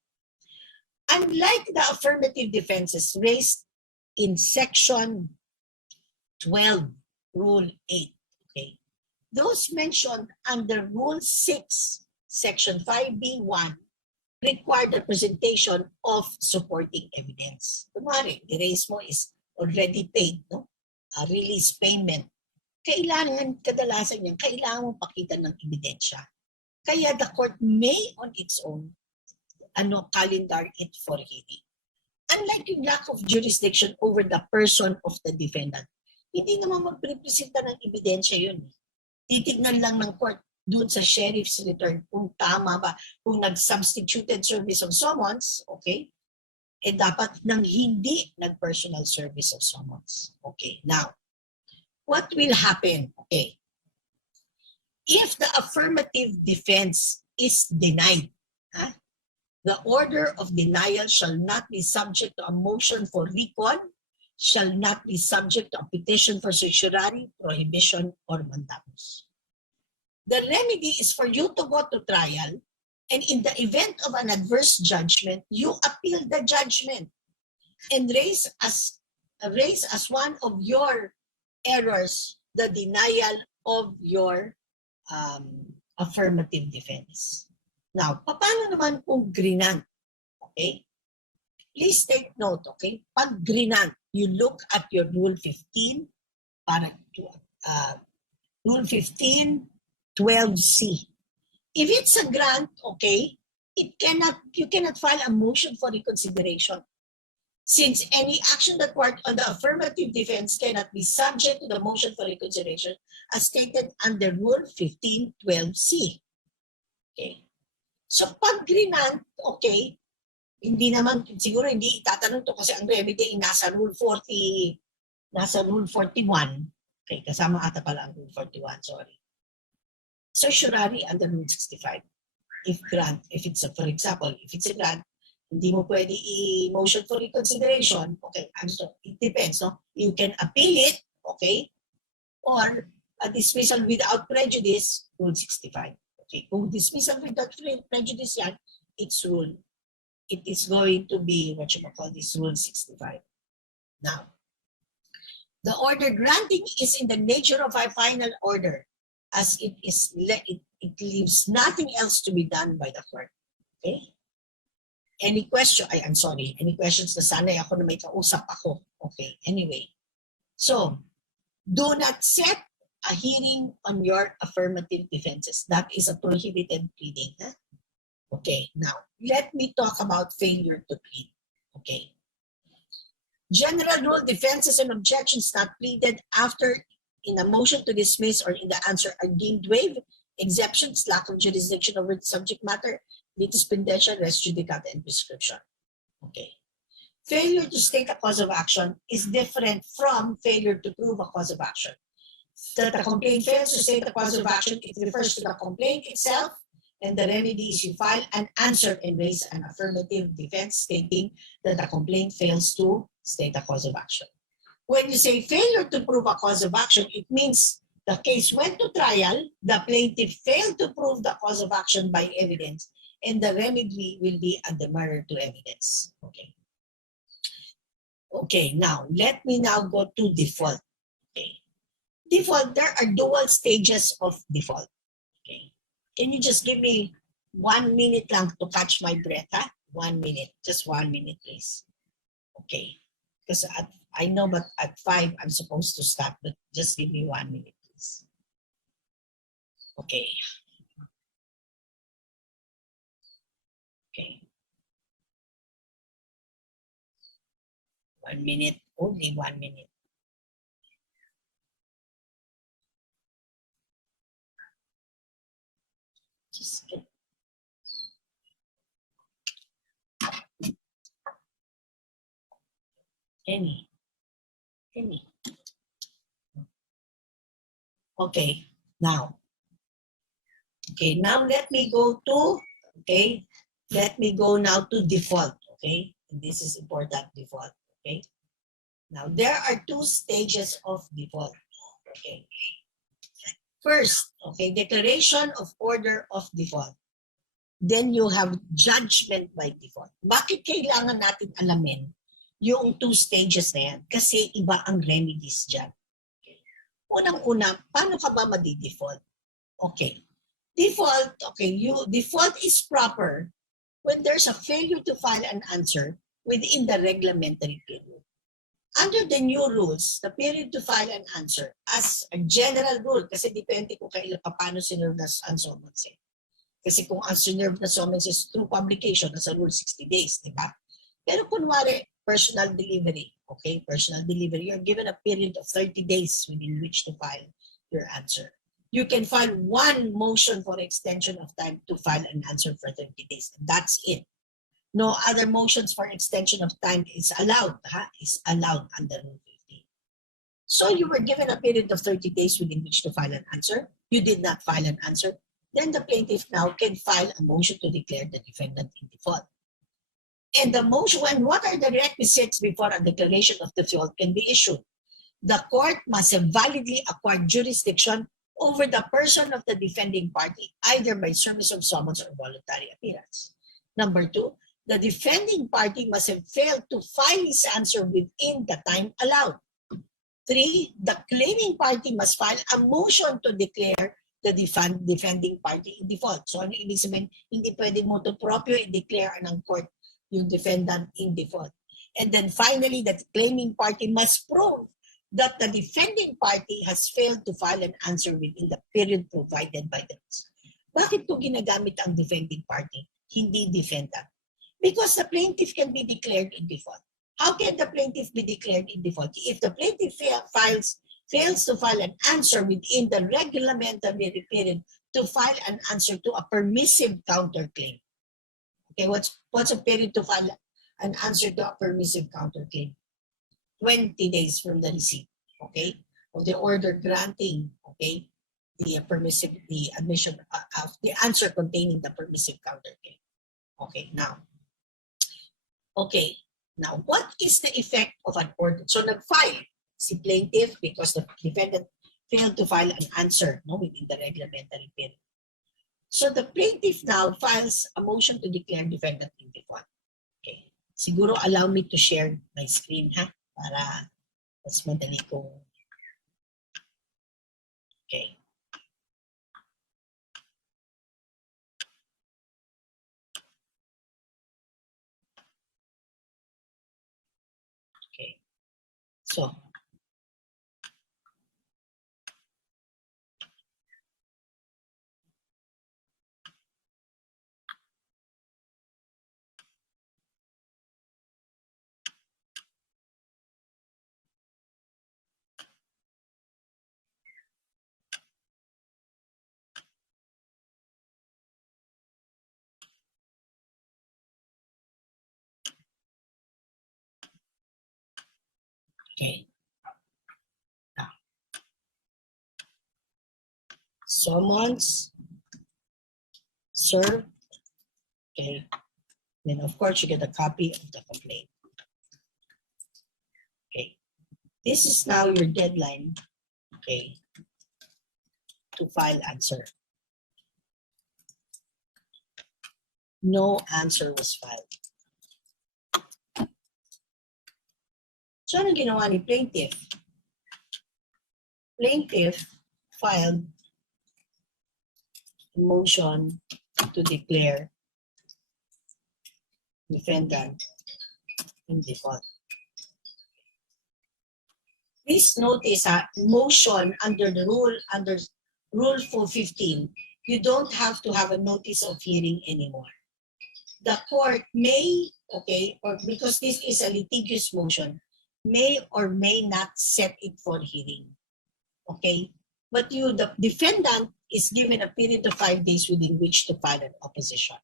Unlike the affirmative defenses raised in Section 12, Rule 8, okay, those mentioned under Rule 6, Section 5B1 require the presentation of supporting evidence. Kunwari, the raise mo is already paid, no? A release payment. Kadalasan yan, kailangan mo pakita ng ebidensya. Kaya the court may on its own calendar it for hearing. Unlike yung lack of jurisdiction over the person of the defendant, hindi naman magprepresenta ng ebidensya yun. Titignan lang ng court doon sa sheriff's return kung tama ba, kung nag-substituted service of summons, okay, dapat nang hindi nag-personal service of summons. Okay, now, what will happen? Okay, if the affirmative defense is denied, the order of denial shall not be subject to a motion for recall, shall not be subject to a petition for certiorari, prohibition, or mandamus. The remedy is for you to go to trial, and in the event of an adverse judgment, you appeal the judgment and raise as one of your errors the denial of your affirmative defense. Now, paano naman kung grinant? Okay? Please take note, okay? Pag grinant, you look at your Rule 15, Rule 15, 12C. If it's a grant, okay, you cannot file a motion for reconsideration. Since any action required on the affirmative defense cannot be subject to the motion for reconsideration as stated under Rule 15, 12C. Okay. So pag grinant, okay, siguro hindi itatanong to kasi ang remedy ay nasa Rule 41. Okay, kasama ata pala ang Rule 41, sorry. Certiorari under Rule 65. If it's a grant, hindi mo pwede i-motion for reconsideration, okay, it depends, no? You can appeal it, okay, or a dismissal without prejudice, Rule 65. Okay, kung dismissal without prejudice yan, it is going to be, Rule 65. Now, the order granting is in the nature of a final order, as it leaves nothing else to be done by the court. Okay? Any questions na sanay ako na may kausap ako. Okay, anyway. So, do not set a hearing on your affirmative defenses. That is a prohibited pleading. Huh? Okay, now, let me talk about failure to plead. Okay. General rule defenses and objections not pleaded after in a motion to dismiss or in the answer are deemed waived, exceptions, lack of jurisdiction over the subject matter, litis pendentia, res judicata, and prescription. Okay. Failure to state a cause of action is different from failure to prove a cause of action. That the complaint fails to state the cause of action, it refers to the complaint itself, and the remedy is you file an answer and raise an affirmative defense stating that the complaint fails to state a cause of action. When you say failure to prove a cause of action, it means the case went to trial, the plaintiff failed to prove the cause of action by evidence, and the remedy will be a demurrer to evidence. Okay. Okay, now let me now go to default. Okay. Default, there are dual stages of default. Okay. Can you just give me 1 minute lang to catch my breath? Huh? 1 minute, just 1 minute, please. Okay. Because I know, but at 5 I'm supposed to stop, but just give me 1 minute, please. Okay. Okay. 1 minute, only 1 minute. Just get any. Okay, now. Okay, now let me go to, okay, let me go now to default, okay? And this is important, default, okay? Now, there are 2 stages of default, okay? First, okay, declaration of order of default. Then you have judgment by default. Bakit kailangan natin alamin yung 2 stages na yan? Kasi iba ang remedies dyan. Unang-una, paano ka ba madi-default? Okay. Default, okay, default is proper when there's a failure to file an answer within the reglementary period. Under the new rules, the period to file an answer, as a general rule, kasi depende kung paano sinerve ang summons. Kasi kung ang sinerve na summons is through publication, nasa rule 60 days, di ba? Pero kunwari, personal delivery, okay, personal delivery, you're given a period of 30 days within which to file your answer. You can file 1 motion for extension of time to file an answer for 30 days. That's it. No other motions for extension of time is allowed. Is allowed under Rule 50. So you were given a period of 30 days within which to file an answer. You did not file an answer. Then the plaintiff now can file a motion to declare the defendant in default. And the motion, and what are the requisites before a declaration of default can be issued? The court must have validly acquired jurisdiction over the person of the defending party, either by service of summons or voluntary appearance. Number 2, the defending party must have failed to file his answer within the time allowed. 3, the claiming party must file a motion to declare the defending party in default. So ano ibig sabihin, hindi pwede mo to proprio i-declare ng court yung defendant in default. And then finally, the claiming party must prove that the defending party has failed to file an answer within the period provided by the rules. Bakit po ginagamit ang defending party, hindi defendant? Because the plaintiff can be declared in default. How can the plaintiff be declared in default? If the plaintiff fails to file an answer within the reglementary period to file an answer to a permissive counterclaim. Okay, what's a period to file an answer to a permissive counterclaim? 20 days from the receipt, okay, of the order granting, okay, the admission of the answer containing the permissive counterclaim. Okay, now what is the effect of an order? So nag-file si plaintiff because the defendant failed to file an answer within the reglementary period. So the plaintiff now files a motion to declare defendant in default. Okay, siguro allow me to share my screen, ha? Para mas madali ko. Okay. Okay. So, Okay. Now, summons, serve. Okay. Then of course you get a copy of the complaint. Okay. This is now your deadline. Okay. To file answer. No answer was filed. So ano ginawa ni plaintiff? Plaintiff filed a motion to declare defendant in default. Please notice, motion under the rule, under Rule 415, you don't have to have a notice of hearing anymore. The court may, okay, or because this is a litigious motion, may or may not set it for hearing. Okay? But the defendant is given a period of 5 days within which to file an opposition.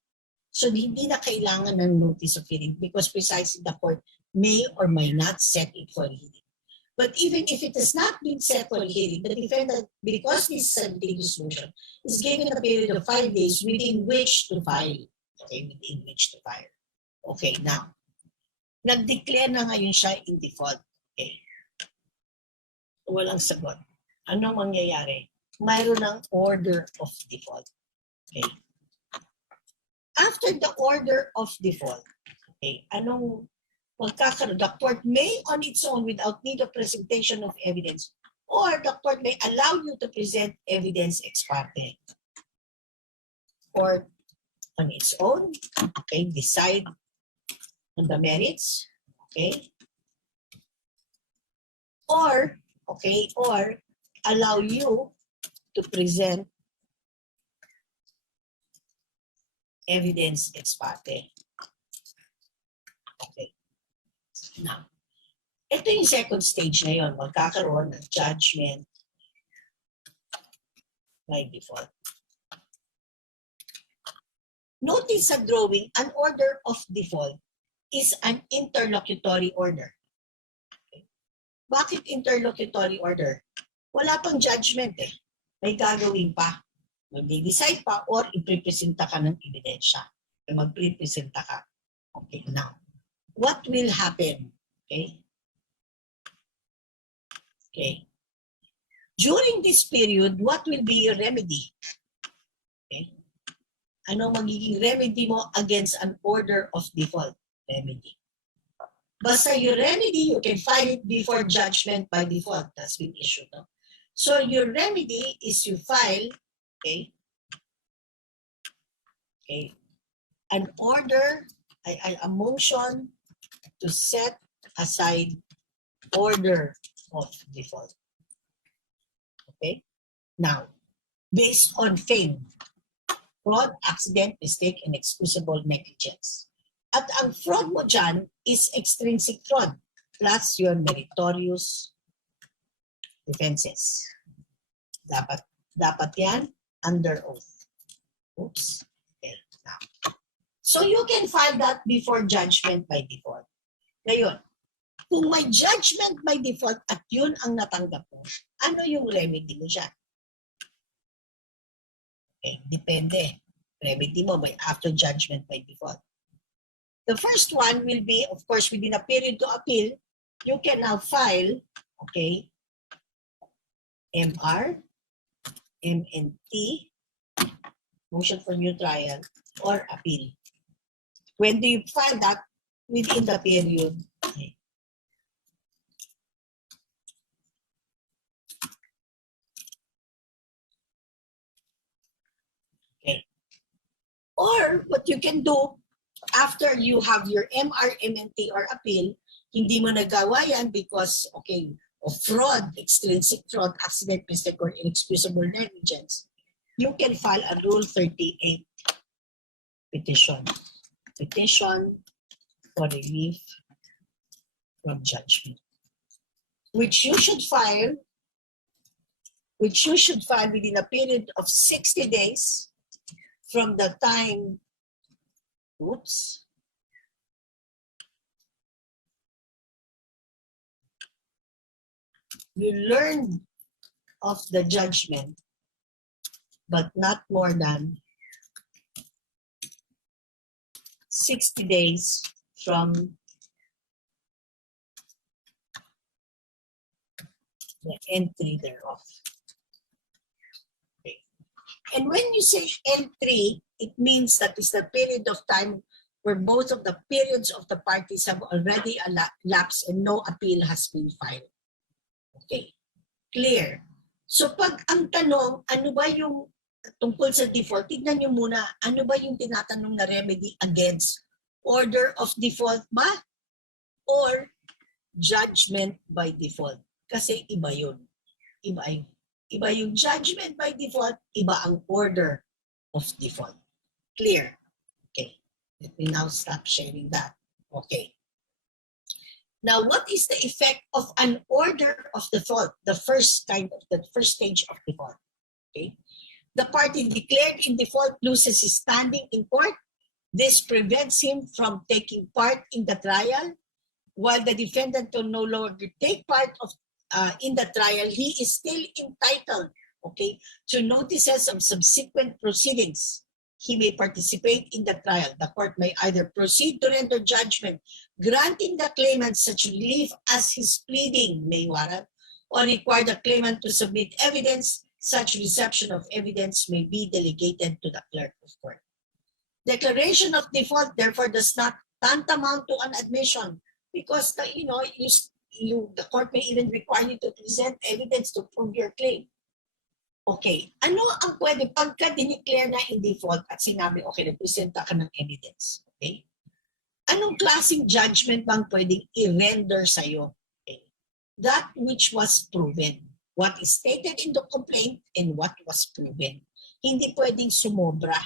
So hindi na kailangan ng notice of hearing because precisely the court may or may not set it for hearing. But even if it has not been set for hearing, the defendant, because this is a litigious motion, is given a period of 5 days within which to file. Okay, within which to file. Okay, now, nag-declare na ngayon siya in default. Okay. Walang sagot. Anong mangyayari? Mayroon ng order of default. Okay. After the order of default, okay, anong magkakaroon? The court may on its own without need of presentation of evidence, or the court may allow you to present evidence ex parte. Or on its own, okay, decide on the merits, okay, or allow you to present evidence ex parte. Okay. Now, ito yung second stage ngayon, magkakaroon ng judgment by default. Notice sa drawing, an order of default is an interlocutory order. Okay. Bakit interlocutory order? Wala pang judgment eh. May gagawin pa. Mag-decide pa or ipipresenta ka ng ebidensya. Magpipresenta ka. Okay, now, what will happen? Okay? Okay. During this period, what will be your remedy? Okay. Ano magiging remedy mo against an order of default? Remedy. Basta your remedy, you can file it before judgment by default. That's been issued. No? So your remedy is you file, okay, okay, an order, a motion to set aside order of default. Okay? Now, based on fame, fraud, accident, mistake, and excusable negligence. At ang fraud mo dyan is extrinsic fraud plus your meritorious defenses. Dapat yan under oath. Oops. Okay. Now, so you can file that before judgment by default. Ngayon, kung may judgment by default at yun ang natanggap mo, ano yung remedy mo dyan? Okay, depende. Remedy mo by after judgment by default. The first one will be, of course, within a period to appeal, you can now file, okay, MR, MNT, motion for new trial, or appeal. When do you file that? Within the period. Okay. Okay. Or what you can do, after you have your MR, MNT, or appeal, hindi mo nagawa yan because, okay, of fraud, extrinsic fraud, accident, mistake, or inexcusable negligence, you can file a Rule 38 petition. Petition for relief from judgment, which you should file within a period of 60 days from the time, oops, you learned of the judgment, but not more than 60 days from the entry thereof. Okay. And when you say entry, it means that is the period of time where both of the periods of the parties have already elapsed and no appeal has been filed. Okay, clear. So pag ang tanong, ano ba yung tungkol sa default, tignan nyo muna, ano ba yung tinatanong na remedy against? Order of default ba? Or judgment by default? Kasi iba yun. Iba yung judgment by default, iba ang order of default. Clear? Okay. Let me now stop sharing that. Okay. Now, what is the effect of an order of default? The first stage of default. Okay. The party declared in default loses his standing in court. This prevents him from taking part in the trial. While the defendant will no longer take part in the trial, he is still entitled, okay, to notices of subsequent proceedings. He may participate in the trial. The court may either proceed to render judgment, granting the claimant such relief as his pleading may warrant, or require the claimant to submit evidence. Such reception of evidence may be delegated to the clerk of court. Declaration of default, therefore, does not tantamount to an admission because the court may even require you to present evidence to prove your claim. Okay, ano ang pwede pagka dineclare na in default at sinabi, okay, nagpresenta ka ng evidence. Okay? Anong klaseng judgment bang pwedeng i-render sa'yo? Okay. That which was proven. What is stated in the complaint and what was proven. Hindi pwedeng sumobra.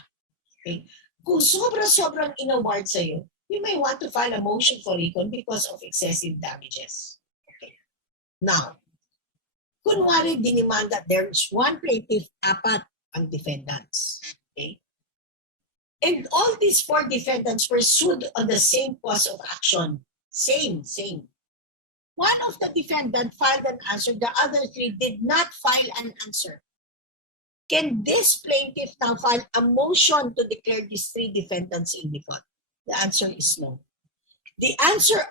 Okay? Kung sobra-sobrang in-award sa'yo, you may want to file a motion for recon because of excessive damages. Okay. Now, kunwari dinimanda, there's one plaintiff, apat ang defendants. Okay? And all these 4 defendants were sued on the same cause of action. Same. One of the defendants filed an answer, the other 3 did not file an answer. Can this plaintiff now file a motion to declare these 3 defendants in default? The answer is no. The answer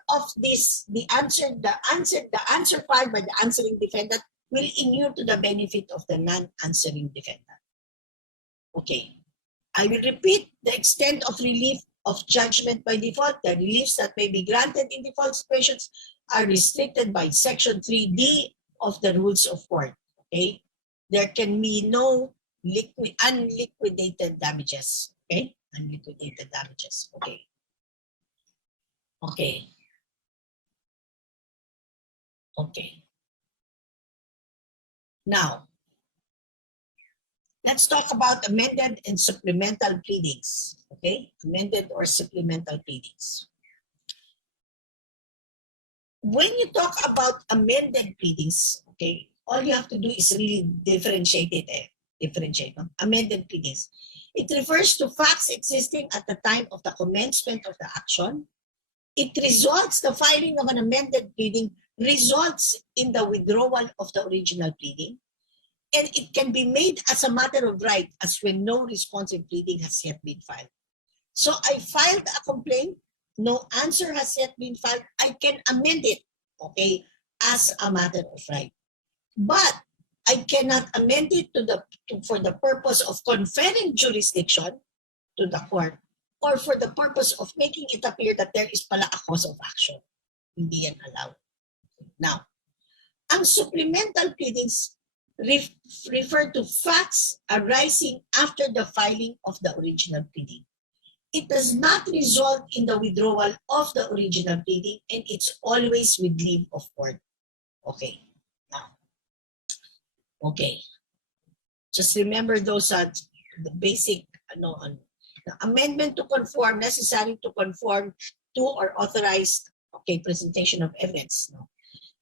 filed by the answering defendant will inure to the benefit of the non-answering defendant. Okay. I will repeat the extent of relief of judgment by default. The reliefs that may be granted in default situations are restricted by Section 3D of the Rules of Court. Okay? There can be no unliquidated damages. Okay? Unliquidated damages. Okay. Okay. Okay. Now, let's talk about amended and supplemental pleadings. Okay? Amended or supplemental pleadings. When you talk about amended pleadings, okay, all you have to do is really differentiate it. Amended pleadings. It refers to facts existing at the time of the commencement of the action. The filing of an amended pleading results in the withdrawal of the original pleading. And it can be made as a matter of right as when no responsive pleading has yet been filed. So I filed a complaint, no answer has yet been filed, I can amend it, okay, as a matter of right. But I cannot amend it for the purpose of conferring jurisdiction to the court or for the purpose of making it appear that there is pala a cause of action. Hindi yan allowed. Now, ang supplemental pleadings refer to facts arising after the filing of the original pleading. It does not result in the withdrawal of the original pleading, and it's always with leave of court. Okay. Now, okay. Just remember those the basic the amendment to conform, necessary to conform to or authorized presentation of evidence.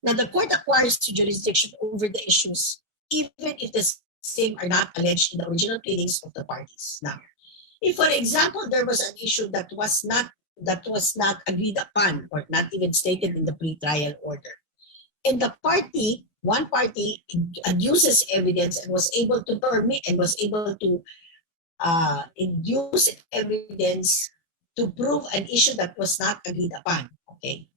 Now, the court acquires jurisdiction over the issues even if the same are not alleged in the original pleadings of the parties. Now, if, for example, there was an issue that was not agreed upon or not even stated in the pre-trial order, and the party one party adduces evidence and was able to permit and was able to induce evidence to prove an issue that was not agreed upon. Okay,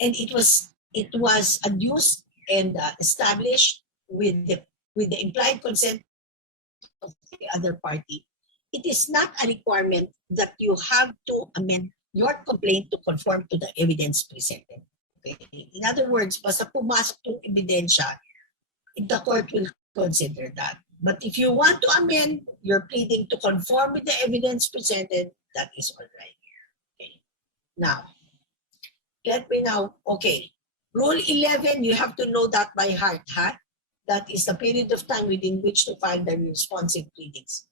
and it was adduced and established with the implied consent of the other party. It is not a requirement that you have to amend your complaint to conform to the evidence presented. Okay? In other words, basta pumasok yung ebidensya, the court will consider that. But if you want to amend your pleading to conform with the evidence presented, that is all right. Okay. Now, okay. Rule 11, you have to know that by heart, huh? That is the period of time within which to file the responsive pleadings.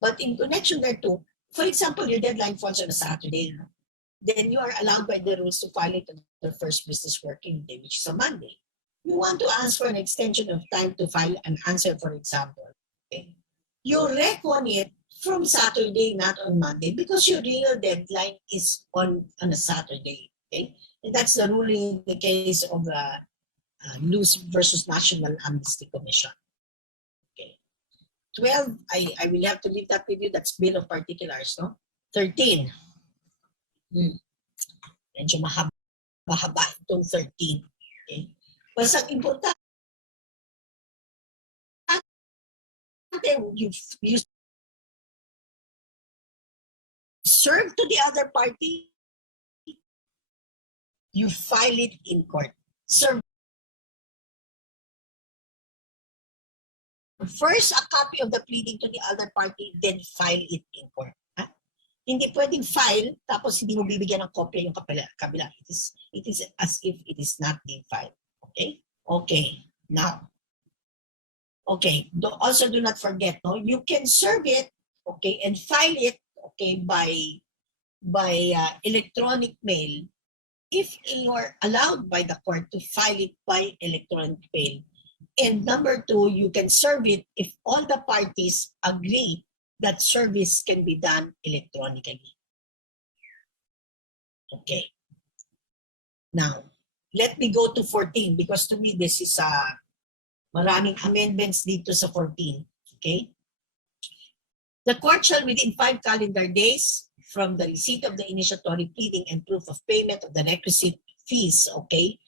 But in connection thereto, for example, your deadline falls on a Saturday, then you are allowed by the rules to file it on the first business working day, which is a Monday. You want to ask for an extension of time to file an answer, for example. Okay? You reckon it from Saturday, not on Monday, because your real deadline is on a Saturday. Okay? And that's the ruling in the case of Luce versus National Amnesty Commission. Okay. 12, I will have to leave that with you. That's Bill of Particulars, no? 13. Medyo mahaba itong 13. Okay. Basta importante, you serve to the other party, you file it in court. Serve first a copy of the pleading to the other party, then file it in court. Ha? Hindi pwedeng file, tapos hindi mo bibigyan ng kopya yung kabila. It is as if it is not being filed. Okay? Okay. Now, okay. Also do not forget, no? You can serve it, okay, and file it, okay, by electronic mail if you are allowed by the court to file it by electronic mail. And number 2, you can serve it if all the parties agree that service can be done electronically. Okay. Now, let me go to 14 because to me this is maraming amendments dito sa 14. Okay. The court shall within 5 calendar days from the receipt of the initiatory pleading and proof of payment of the requisite fees, okay,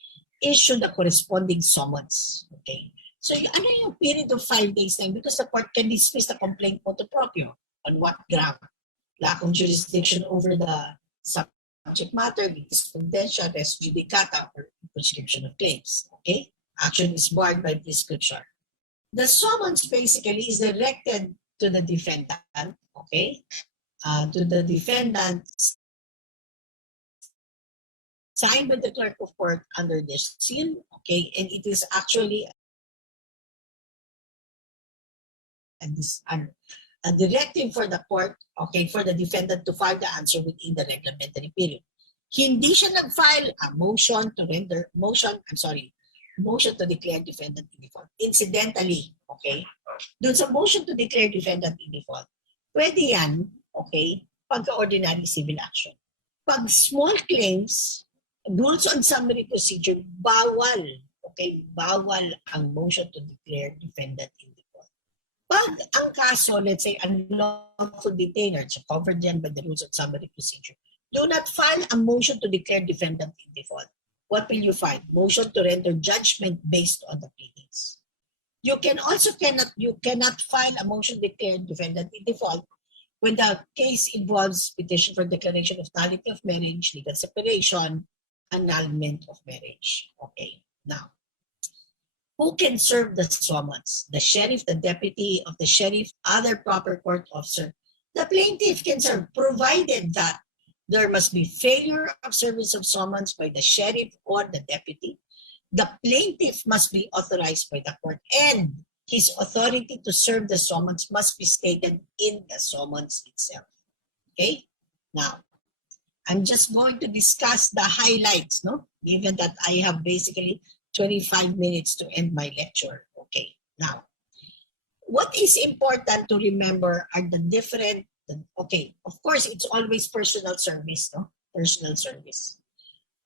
issue the corresponding summons. Okay. So ano yung period of 5 days time? Because the court can dismiss the complaint motu proprio. On what ground? Lack of jurisdiction over the subject matter, jurisprudential, res judicata, or prescription of claims. Okay? Action is barred by prescription. The summons basically is directed to the defendant, okay? To the defendant, signed by the clerk of court under the seal, okay? And it is actually a directive for the court, okay, for the defendant to file the answer within the reglementary period. Hindi siya nag-file a motion to declare defendant in default. Incidentally, okay, dun sa motion to declare defendant in default, pwede yan, okay, pagka-ordinary civil action. Pag small claims, rules on summary procedure, bawal, okay, bawal ang motion to declare defendant in default. Pag ang kaso, let's say, unlawful detainer, so covered yan by the rules on summary procedure, do not file a motion to declare defendant in default. What will you file? Motion to render judgment based on the pleadings. You cannot file a motion to declare defendant in default when the case involves petition for declaration of nullity of marriage, legal separation, annulment of marriage. Okay, now, who can serve the summons? The sheriff, the deputy of the sheriff, other proper court officer. The plaintiff can serve, provided that there must be failure of service of summons by the sheriff or the deputy. The plaintiff must be authorized by the court, and his authority to serve the summons must be stated in the summons itself. Okay? Now, I'm just going to discuss the highlights, no? Given that I have basically 25 minutes to end my lecture. Okay, now, what is important to remember are the different, okay, of course, it's always personal service, no? Personal service.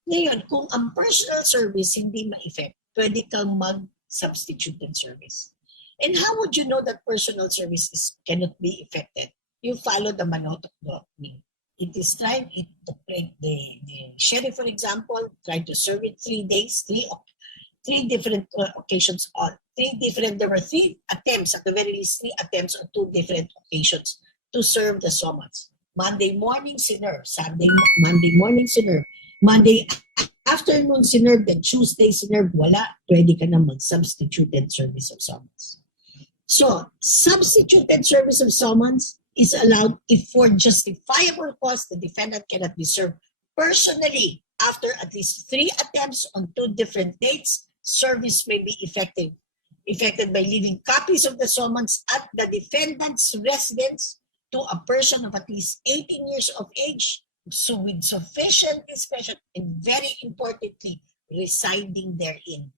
Ngayon, kung ang personal service hindi ma-effect, pwede kang substituted service. And how would you know that personal services cannot be effected? You follow the Manotoc doctrine. It is trying to print the sheriff, for example, tried to serve it 3 days, three different occasions. There were 3 attempts, at the very least 3 attempts on 2 different occasions to serve the summons. Monday morning sinerve, Monday morning sinerve, Monday afternoon sinerve, then Tuesday sinerve, wala, pwede ka na mag-substituted service of summons. So, substituted service of summons is allowed if for justifiable cause the defendant cannot be served personally after at least 3 attempts on 2 different dates. Service may be effected by leaving copies of the summons at the defendant's residence to a person of at least 18 years of age, so with sufficient discretion and very importantly, residing therein.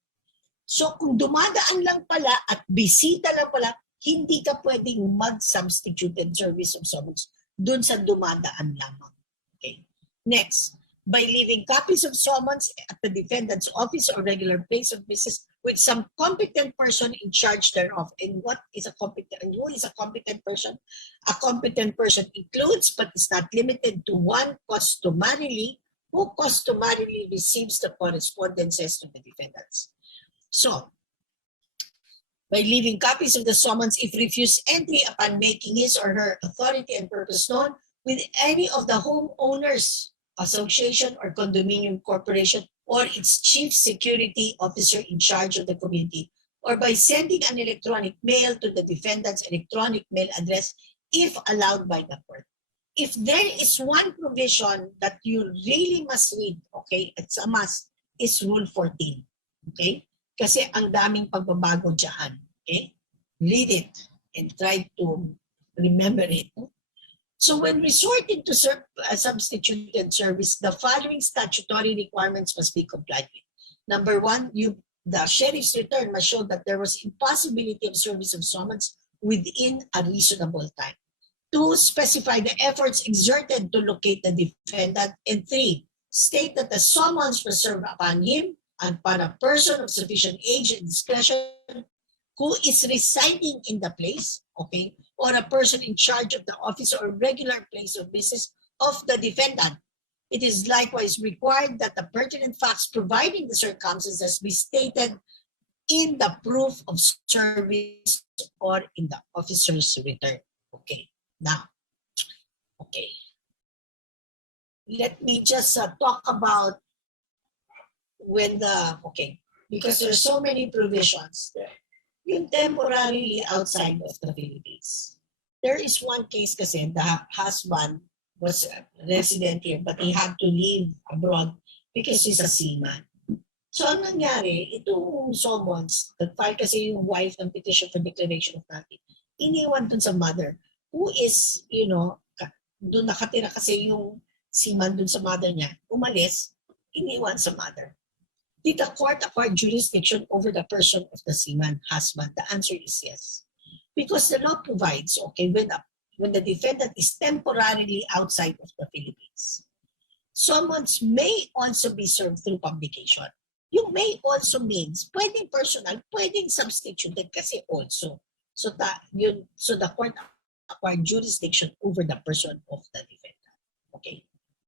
So kung dumadaan lang pala at bisita lang pala, hindi ka pwedeng mag-substituted service of summons dun sa dumadaan lamang. Okay. Next, by leaving copies of summons at the defendant's office or regular place of business with some competent person in charge thereof. And what is a competent, and who is a competent person? A competent person includes, but is not limited to, one who customarily receives the correspondences of the defendants. So, by leaving copies of the summons if refused entry upon making his or her authority and purpose known with any of the homeowners association or condominium corporation or its chief security officer in charge of the community, or by sending an electronic mail to the defendant's electronic mail address if allowed by the court. If there is one provision that you really must read, okay, it's a must, is Rule 14. Okay? Kasi ang daming pagbabago dyan. Okay? Read it and try to remember it. So when resorting to substituted service, the following statutory requirements must be complied with. Number 1, the sheriff's return must show that there was impossibility of service of summons within a reasonable time. 2, specify the efforts exerted to locate the defendant. And 3, state that the summons was served upon him and upon a person of sufficient age and discretion who is residing in the place, okay, or a person in charge of the office or regular place of business of the defendant. It is likewise required that the pertinent facts providing the circumstances be stated in the proof of service or in the officer's return. Okay, now, okay. Let me just talk about because there's so many provisions there. Yung temporarily outside of the Philippines. There is one case kasi the husband was a resident here but he had to leave abroad because he's a seaman. So ang nangyari, itong summons, nag-file kasi yung wife ng petition for declaration of natin, iniwan dun sa mother who is, dun nakatira kasi yung seaman dun sa mother niya, umalis, iniwan sa mother. Did the court acquire jurisdiction over the person of the seaman husband? The answer is yes. Because the law provides, okay, when the defendant is temporarily outside of the Philippines, summons may also be served through publication. Yung may also means, pwedeng personal, pwedeng substituted kasi also. So the court acquired jurisdiction over the person of the defendant. Okay.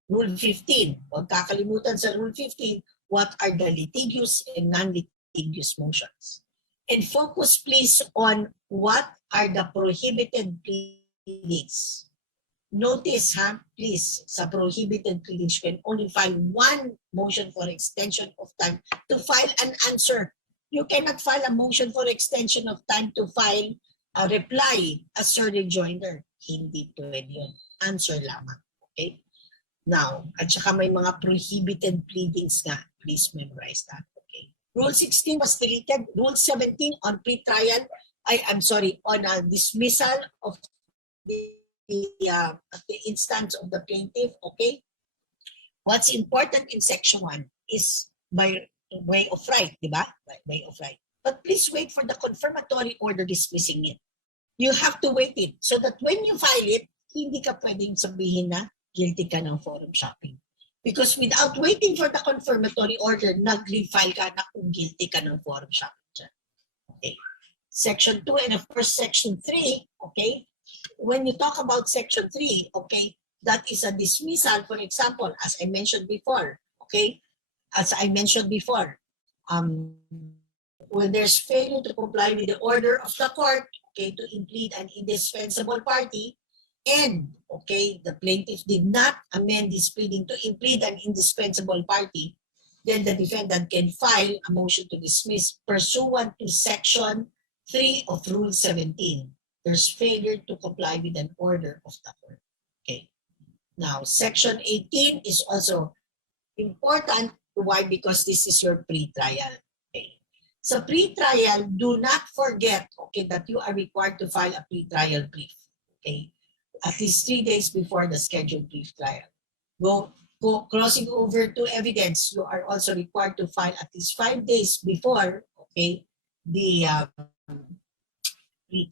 Rule 15. Huwag kakalimutan sa Rule 15, what are the litigious and non-litigious motions. And focus please on what are the prohibited pleadings. Notice, please, sa prohibited pleadings, you can only file one motion for extension of time to file an answer. You cannot file a motion for extension of time to file a reply, a rejoinder. Hindi pwede yun. Answer lamang. Okay? Now, at saka may mga prohibited pleadings nga. Please memorize that. Okay. Rule 16 was deleted. Rule 17 on pre-trial, on a dismissal of the instance of the plaintiff. Okay. What's important in section 1 is by way of right, di ba? By way of right. But please wait for the confirmatory order dismissing it. You have to wait it so that when you file it, hindi ka pwedeng sabihin na guilty ka ng forum shopping. Because without waiting for the confirmatory order, nag-refile ka na kung guilty ka ng forum shopping. Okay. Section 2 and of course Section 3, okay? When you talk about Section 3, okay, that is a dismissal, for example, as I mentioned before, okay? As I mentioned before, when there's failure to comply with the order of the court, okay, to implead an indispensable party, and, okay, the plaintiff did not amend his pleading to implead an indispensable party, then the defendant can file a motion to dismiss pursuant to Section 3 of Rule 17. There's failure to comply with an order of the court. Okay. Now, Section 18 is also important. Why? Because this is your pre-trial. Okay. So pre-trial, do not forget, okay, that you are required to file a pre-trial brief. Okay. At least 3 days before the scheduled brief trial. Go crossing over to evidence, you are also required to file at least 5 days before, okay, the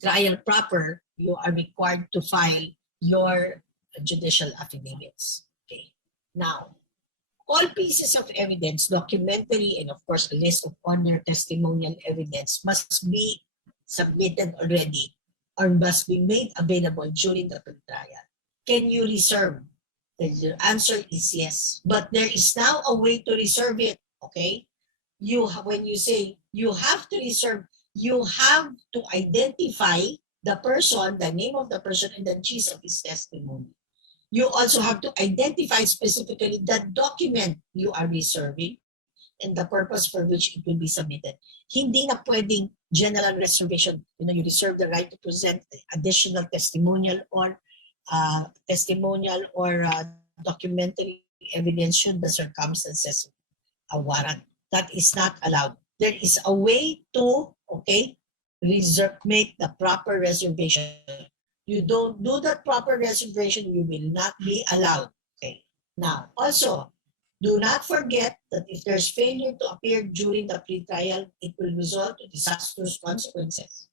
trial proper, you are required to file your judicial affidavits. Okay. Now, all pieces of evidence, documentary, and of course a list of other testimonial evidence must be submitted already or must be made available during the trial. Can you reserve? The answer is yes. But there is now a way to reserve it. Okay? When you say you have to reserve, you have to identify the person, the name of the person, and the gist of his testimony. You also have to identify specifically the document you are reserving and the purpose for which it will be submitted. Hindi na pwedeng general reservation. You reserve the right to present additional testimonial or documentary evidence should the circumstances warrant. That is not allowed. There is a way to, okay, make the proper reservation. You don't do that proper reservation, you will not be allowed. Okay. Now, also, do not forget that if there's failure to appear during the pre-trial, it will result in disastrous consequences.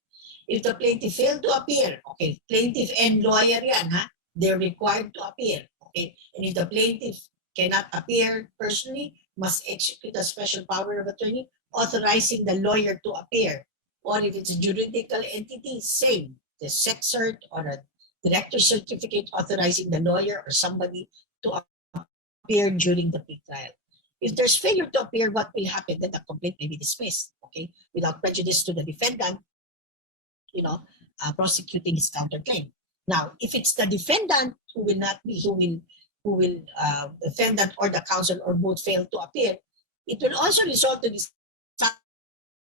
If the plaintiff failed to appear, okay, plaintiff and lawyer yan, ha? They're required to appear. Okay. And if the plaintiff cannot appear personally, must execute a special power of attorney authorizing the lawyer to appear. Or if it's a juridical entity, same. The cert or a director certificate authorizing the lawyer or somebody to appear during the pre-trial. If there's failure to appear, what will happen? Then the complaint may be dismissed, okay, without prejudice to the defendant, prosecuting his counterclaim. Now, if it's the defendant who will defendant or the counsel or both fail to appear, it will also result in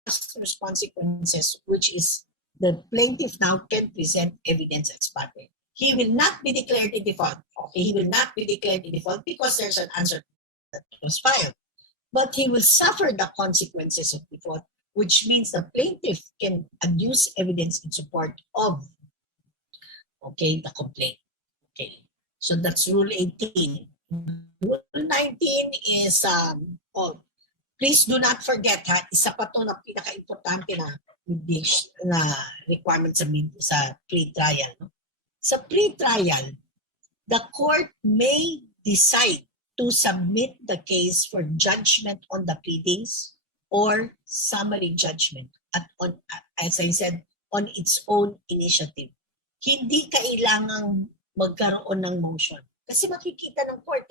disastrous consequences, which is the plaintiff now can present evidence ex parte. He will not be declared in default. Okay, he will not be declared in default because there's an answer that was filed. But he will suffer the consequences of default, which means the plaintiff can adduce evidence in support of, okay, the complaint. Okay, so that's Rule 18. Rule 19 is, please do not forget, ha, isa pa to na pinaka-importante na requirement sa pre-trial. No? Sa pre-trial, the court may decide to submit the case for judgment on the pleadings or summary judgment as I said, on its own initiative. Hindi kailangang magkaroon ng motion. Kasi makikita ng court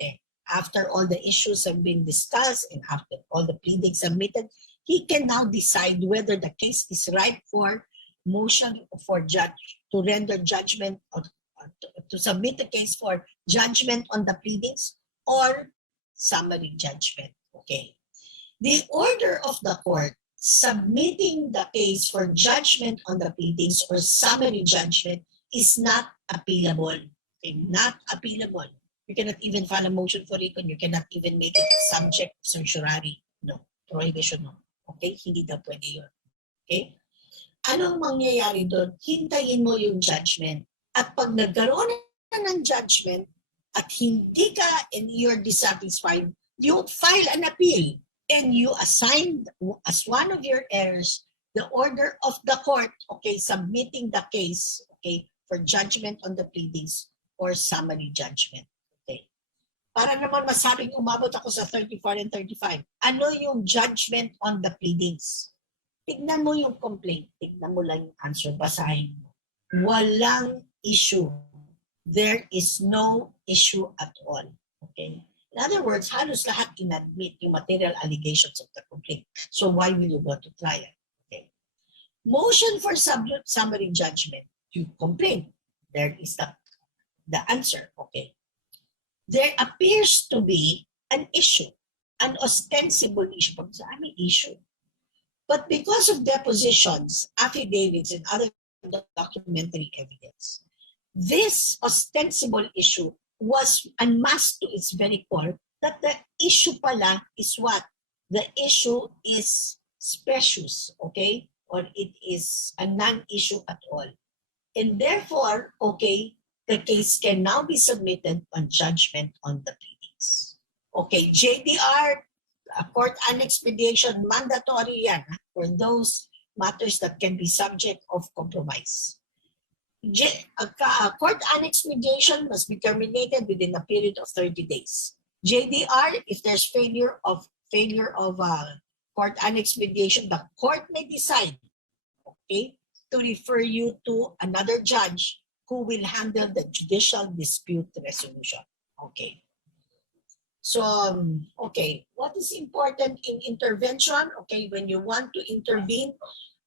after all the issues have been discussed and after all the pleadings submitted, he can now decide whether the case is ripe for motion for judge to render judgment or to submit the case for judgment on the pleadings or summary judgment. Okay. The order of the court submitting the case for judgment on the pleadings or summary judgment is not appealable. Okay? Not appealable. You cannot even file a motion for it and you cannot even make it subject to certiorari. No. Prohibition, no. Okay? Hindi daw pwede yun. Okay? Anong mangyayari doon? Hintayin mo yung judgment. At pag nagkaroon na ng judgment at hindi ka and you're dissatisfied, you file an appeal and you assign as one of your heirs the order of the court, okay, submitting the case, okay, for judgment on the pleadings or summary judgment. Okay. Para naman masabing umabot ako sa 34 and 35. Ano yung judgment on the pleadings? tignan mo yung complaint, tignan mo lang yung answer, basahin mo. Walang issue. There is no issue at all. Okay? In other words, halos lahat inadmit yung material allegations of the complaint. So why will you go to trial? Okay. Motion for summary judgment. You complain. There is the answer. Okay. There appears to be an issue, an ostensible issue. May issue. But because of depositions, affidavits, and other documentary evidence, this ostensible issue was unmasked to its very core that the issue pala is what? The issue is specious, okay? Or it is a non-issue at all. And therefore, okay, the case can now be submitted on judgment on the pleadings. Okay, JDR, court annex mediation, mandatory yan for those matters that can be subject of compromise. Court annex mediation must be terminated within a period of 30 days. JDR, if there's failure of court annex mediation, the court may decide, okay, to refer you to another judge who will handle the judicial dispute resolution. Okay. So, okay, what is important in intervention? Okay, when you want to intervene,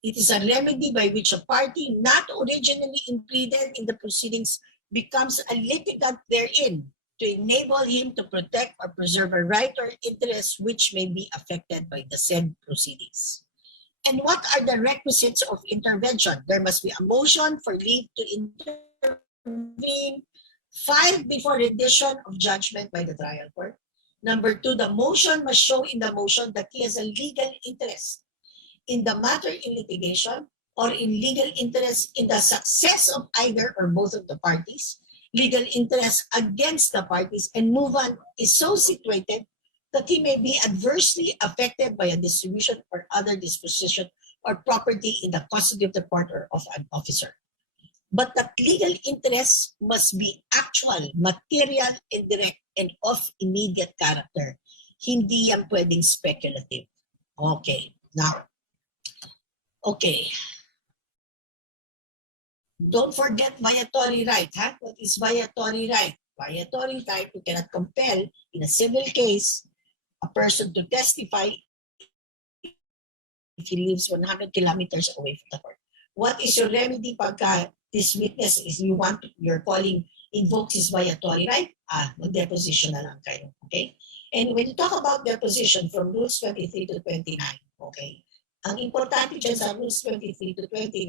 it is a remedy by which a party not originally impleaded in the proceedings becomes a litigant therein to enable him to protect or preserve a right or interest which may be affected by the said proceedings. And what are the requisites of intervention? There must be a motion for leave to intervene filed before rendition of judgment by the trial court. Number 2, the motion must show in the motion that he has a legal interest in the matter in litigation or in legal interest in the success of either or both of the parties, legal interest against the parties, and move on is so situated that he may be adversely affected by a distribution or other disposition or property in the custody of the court or of an officer. But that legal interest must be actual, material, and direct, and of immediate character. Hindi yan pwedeng speculative. Okay, now, okay. Don't forget viatory right. Huh? What is viatory right? Viatory right, you cannot compel in a civil case a person to testify if he lives 100 kilometers away from the court. What is your remedy pagka this witness is you're calling invokes his viatory right? Mag-deposition na lang kayo. Okay? And when you talk about deposition from rules 23 to 29, okay, ang importante dyan sa rules 23 to 29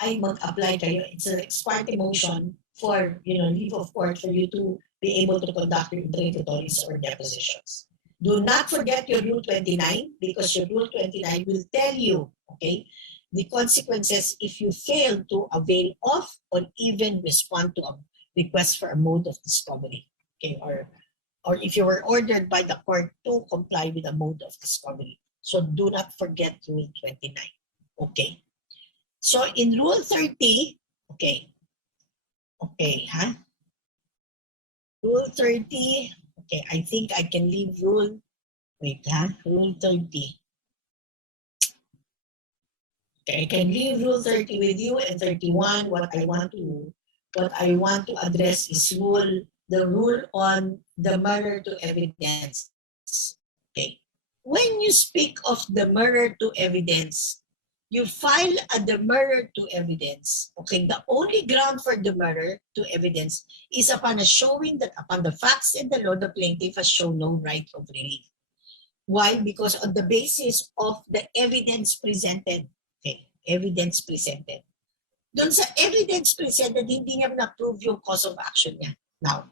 ay mag-apply kayo. It's an ex parte motion for leave of court for you to be able to conduct your interrogatories or depositions. Do not forget your Rule 29 because your Rule 29 will tell you, okay, the consequences if you fail to avail of or even respond to a request for a mode of discovery, okay, or if you were ordered by the court to comply with a mode of discovery. So do not forget Rule 29, okay. So in Rule 30, okay, Rule 30, okay, I think I can leave Rule, Rule 30. Okay, I can leave Rule 30 with you and 31. What I want to address is the rule on the mirror to evidence. Okay. When you speak of the mirror to evidence, you file a demurrer to evidence. Okay, the only ground for demurrer to evidence is upon a showing that upon the facts and the law, the plaintiff has shown no right of relief. Why? Because on the basis of the evidence presented. Okay, evidence presented. Doon sa evidence presented, hindi niya na-prove yung cause of action niya. Now,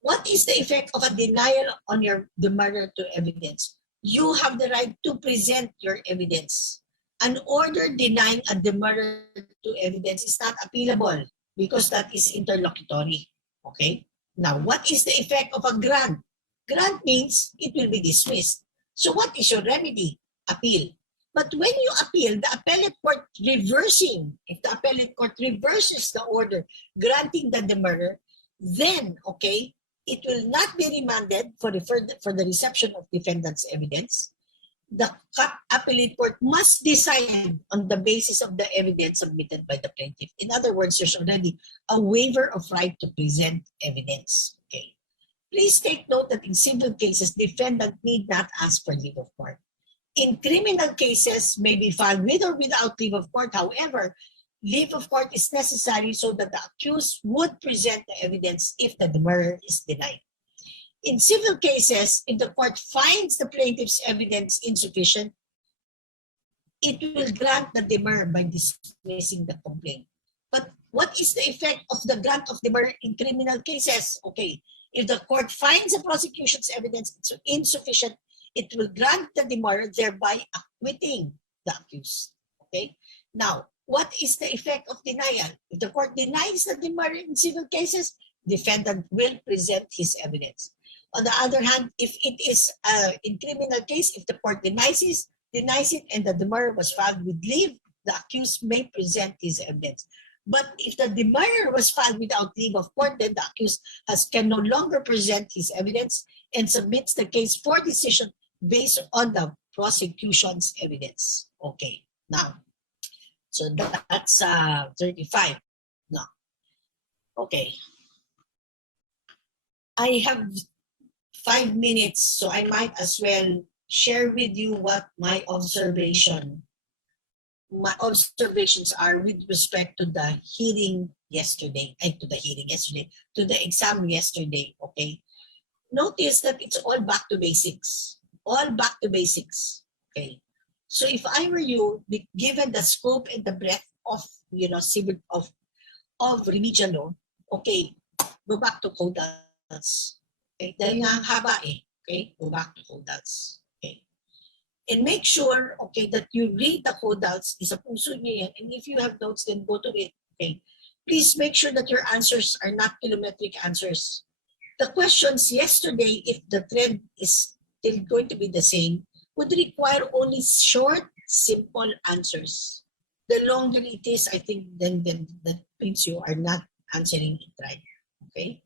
what is the effect of a denial on your demurrer to evidence? You have the right to present your evidence. An order denying a demurrer to evidence is not appealable because that is interlocutory. Okay? Now, what is the effect of a grant? Grant means it will be dismissed. So what is your remedy? Appeal. But when you appeal, the appellate court if the appellate court reverses the order granting the demurrer, then, okay, it will not be remanded for the reception of defendant's evidence. the appellate court must decide on the basis of the evidence submitted by the plaintiff. In other words, there's already a waiver of right to present evidence. Okay. Please take note that in civil cases, defendant need not ask for leave of court. In criminal cases, may be filed with or without leave of court. However, leave of court is necessary so that the accused would present the evidence if the demurrer is denied. In civil cases, if the court finds the plaintiff's evidence insufficient, it will grant the demurrer by dismissing the complaint. But what is the effect of the grant of demurrer in criminal cases? Okay, if the court finds the prosecution's evidence insufficient, it will grant the demurrer, thereby acquitting the accused. Okay, now, what is the effect of denial? If the court denies the demurrer in civil cases, defendant will present his evidence. On the other hand, if it is in criminal case, if the court denies it and the demurrer was filed with leave, the accused may present his evidence. But if the demurrer was filed without leave of court, then the accused can no longer present his evidence and submits the case for decision based on the prosecution's evidence. Okay, now, so that's 35. Now, okay. I have 5 minutes, so I might as well share with you what my observations are with respect to the hearing yesterday, to the exam yesterday, okay? Notice that it's all back to basics, okay? So if I were you, given the scope and the breadth of, civil of remedial law, okay, go back to caudals. Okay, dahil nga ang haba eh. Okay, go back to caudals. Okay. And make sure, okay, that you read the caudals. Isa puso niyo yan. And if you have notes, then go to it. Okay. Please make sure that your answers are not kilometric answers. The questions yesterday, if the trend is still going to be the same, would require only short, simple answers. The longer it is, I think, then that means you are not answering it right. Okay.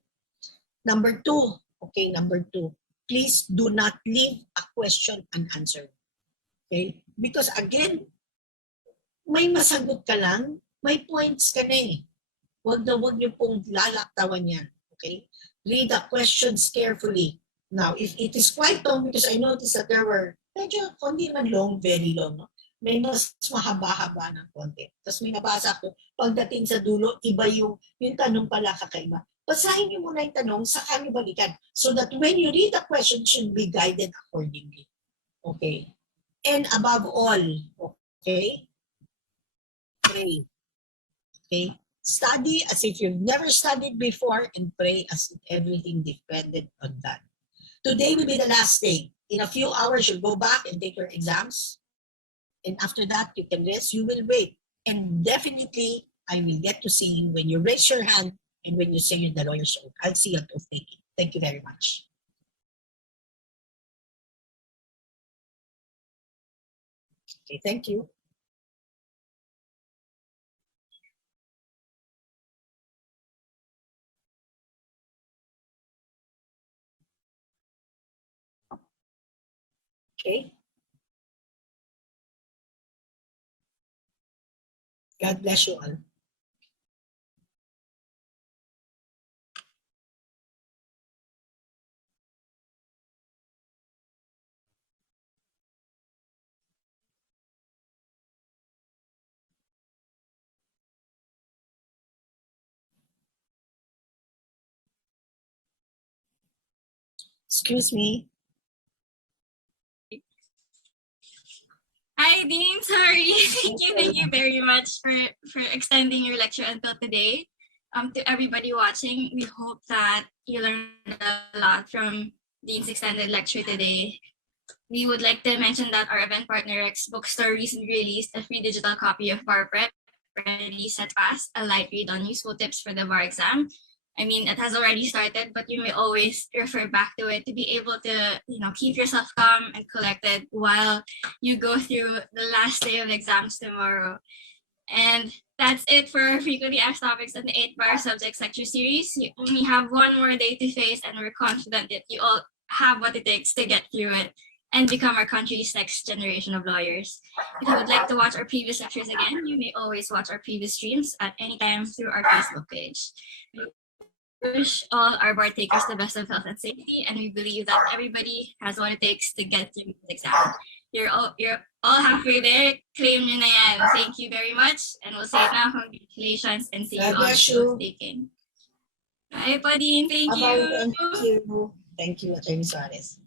Number two, please do not leave a question unanswered. Okay? Because again, may masagot ka lang, may points ka na eh. Huwag niyo pong lalaktawan yan. Okay? Read the questions carefully. Now, if it is quite long, because I noticed that there were, medyo, hindi man long, very long, no? May mas mahaba-haba ng konti. Tapos may nabasa ko, pagdating sa dulo, iba yung tanong pala kakaiba. Basahin niyo muna yung tanong, saka niyo balikan. So that when you read the question, should be guided accordingly. Okay? And above all, okay? Pray. Okay? Study as if you've never studied before and pray as if everything depended on that. Today will be the last day. In a few hours, you'll go back and take your exams. And after that, you can rest. You will wait. And definitely, I will get to see you when you raise your hand and when you say you're the lawyer's oath. I'll see you at oath taking. Thank you very much. Okay, thank you. Okay. God bless you all. Excuse me. Hi, Dean. Sorry. Thank you very much for extending your lecture until today. To everybody watching, we hope that you learned a lot from Dean's extended lecture today. We would like to mention that our event partner, Rex Bookstore, recently released a free digital copy of Bar Prep, Ready, Set, Pass, a light read on useful tips for the bar exam. I mean, it has already started, but you may always refer back to it to be able to, keep yourself calm and collected while you go through the last day of exams tomorrow. And that's it for our frequently asked topics on the 8-bar subject lecture series. You only have one more day to face, and we're confident that you all have what it takes to get through it. and become our country's next generation of lawyers. If you would like to watch our previous lectures again, you may always watch our previous streams at any time through our Facebook page. We wish all our bar takers the best of health and safety, and we believe that everybody has what it takes to get through the exam. You're all halfway there. Claim nyo na yan. Thank you very much. And we'll say it now. Congratulations and see you God on bless the you. taking. Bye, Padine. Thank Bye-bye. you. Thank you. Thank you, Attorney Suarez.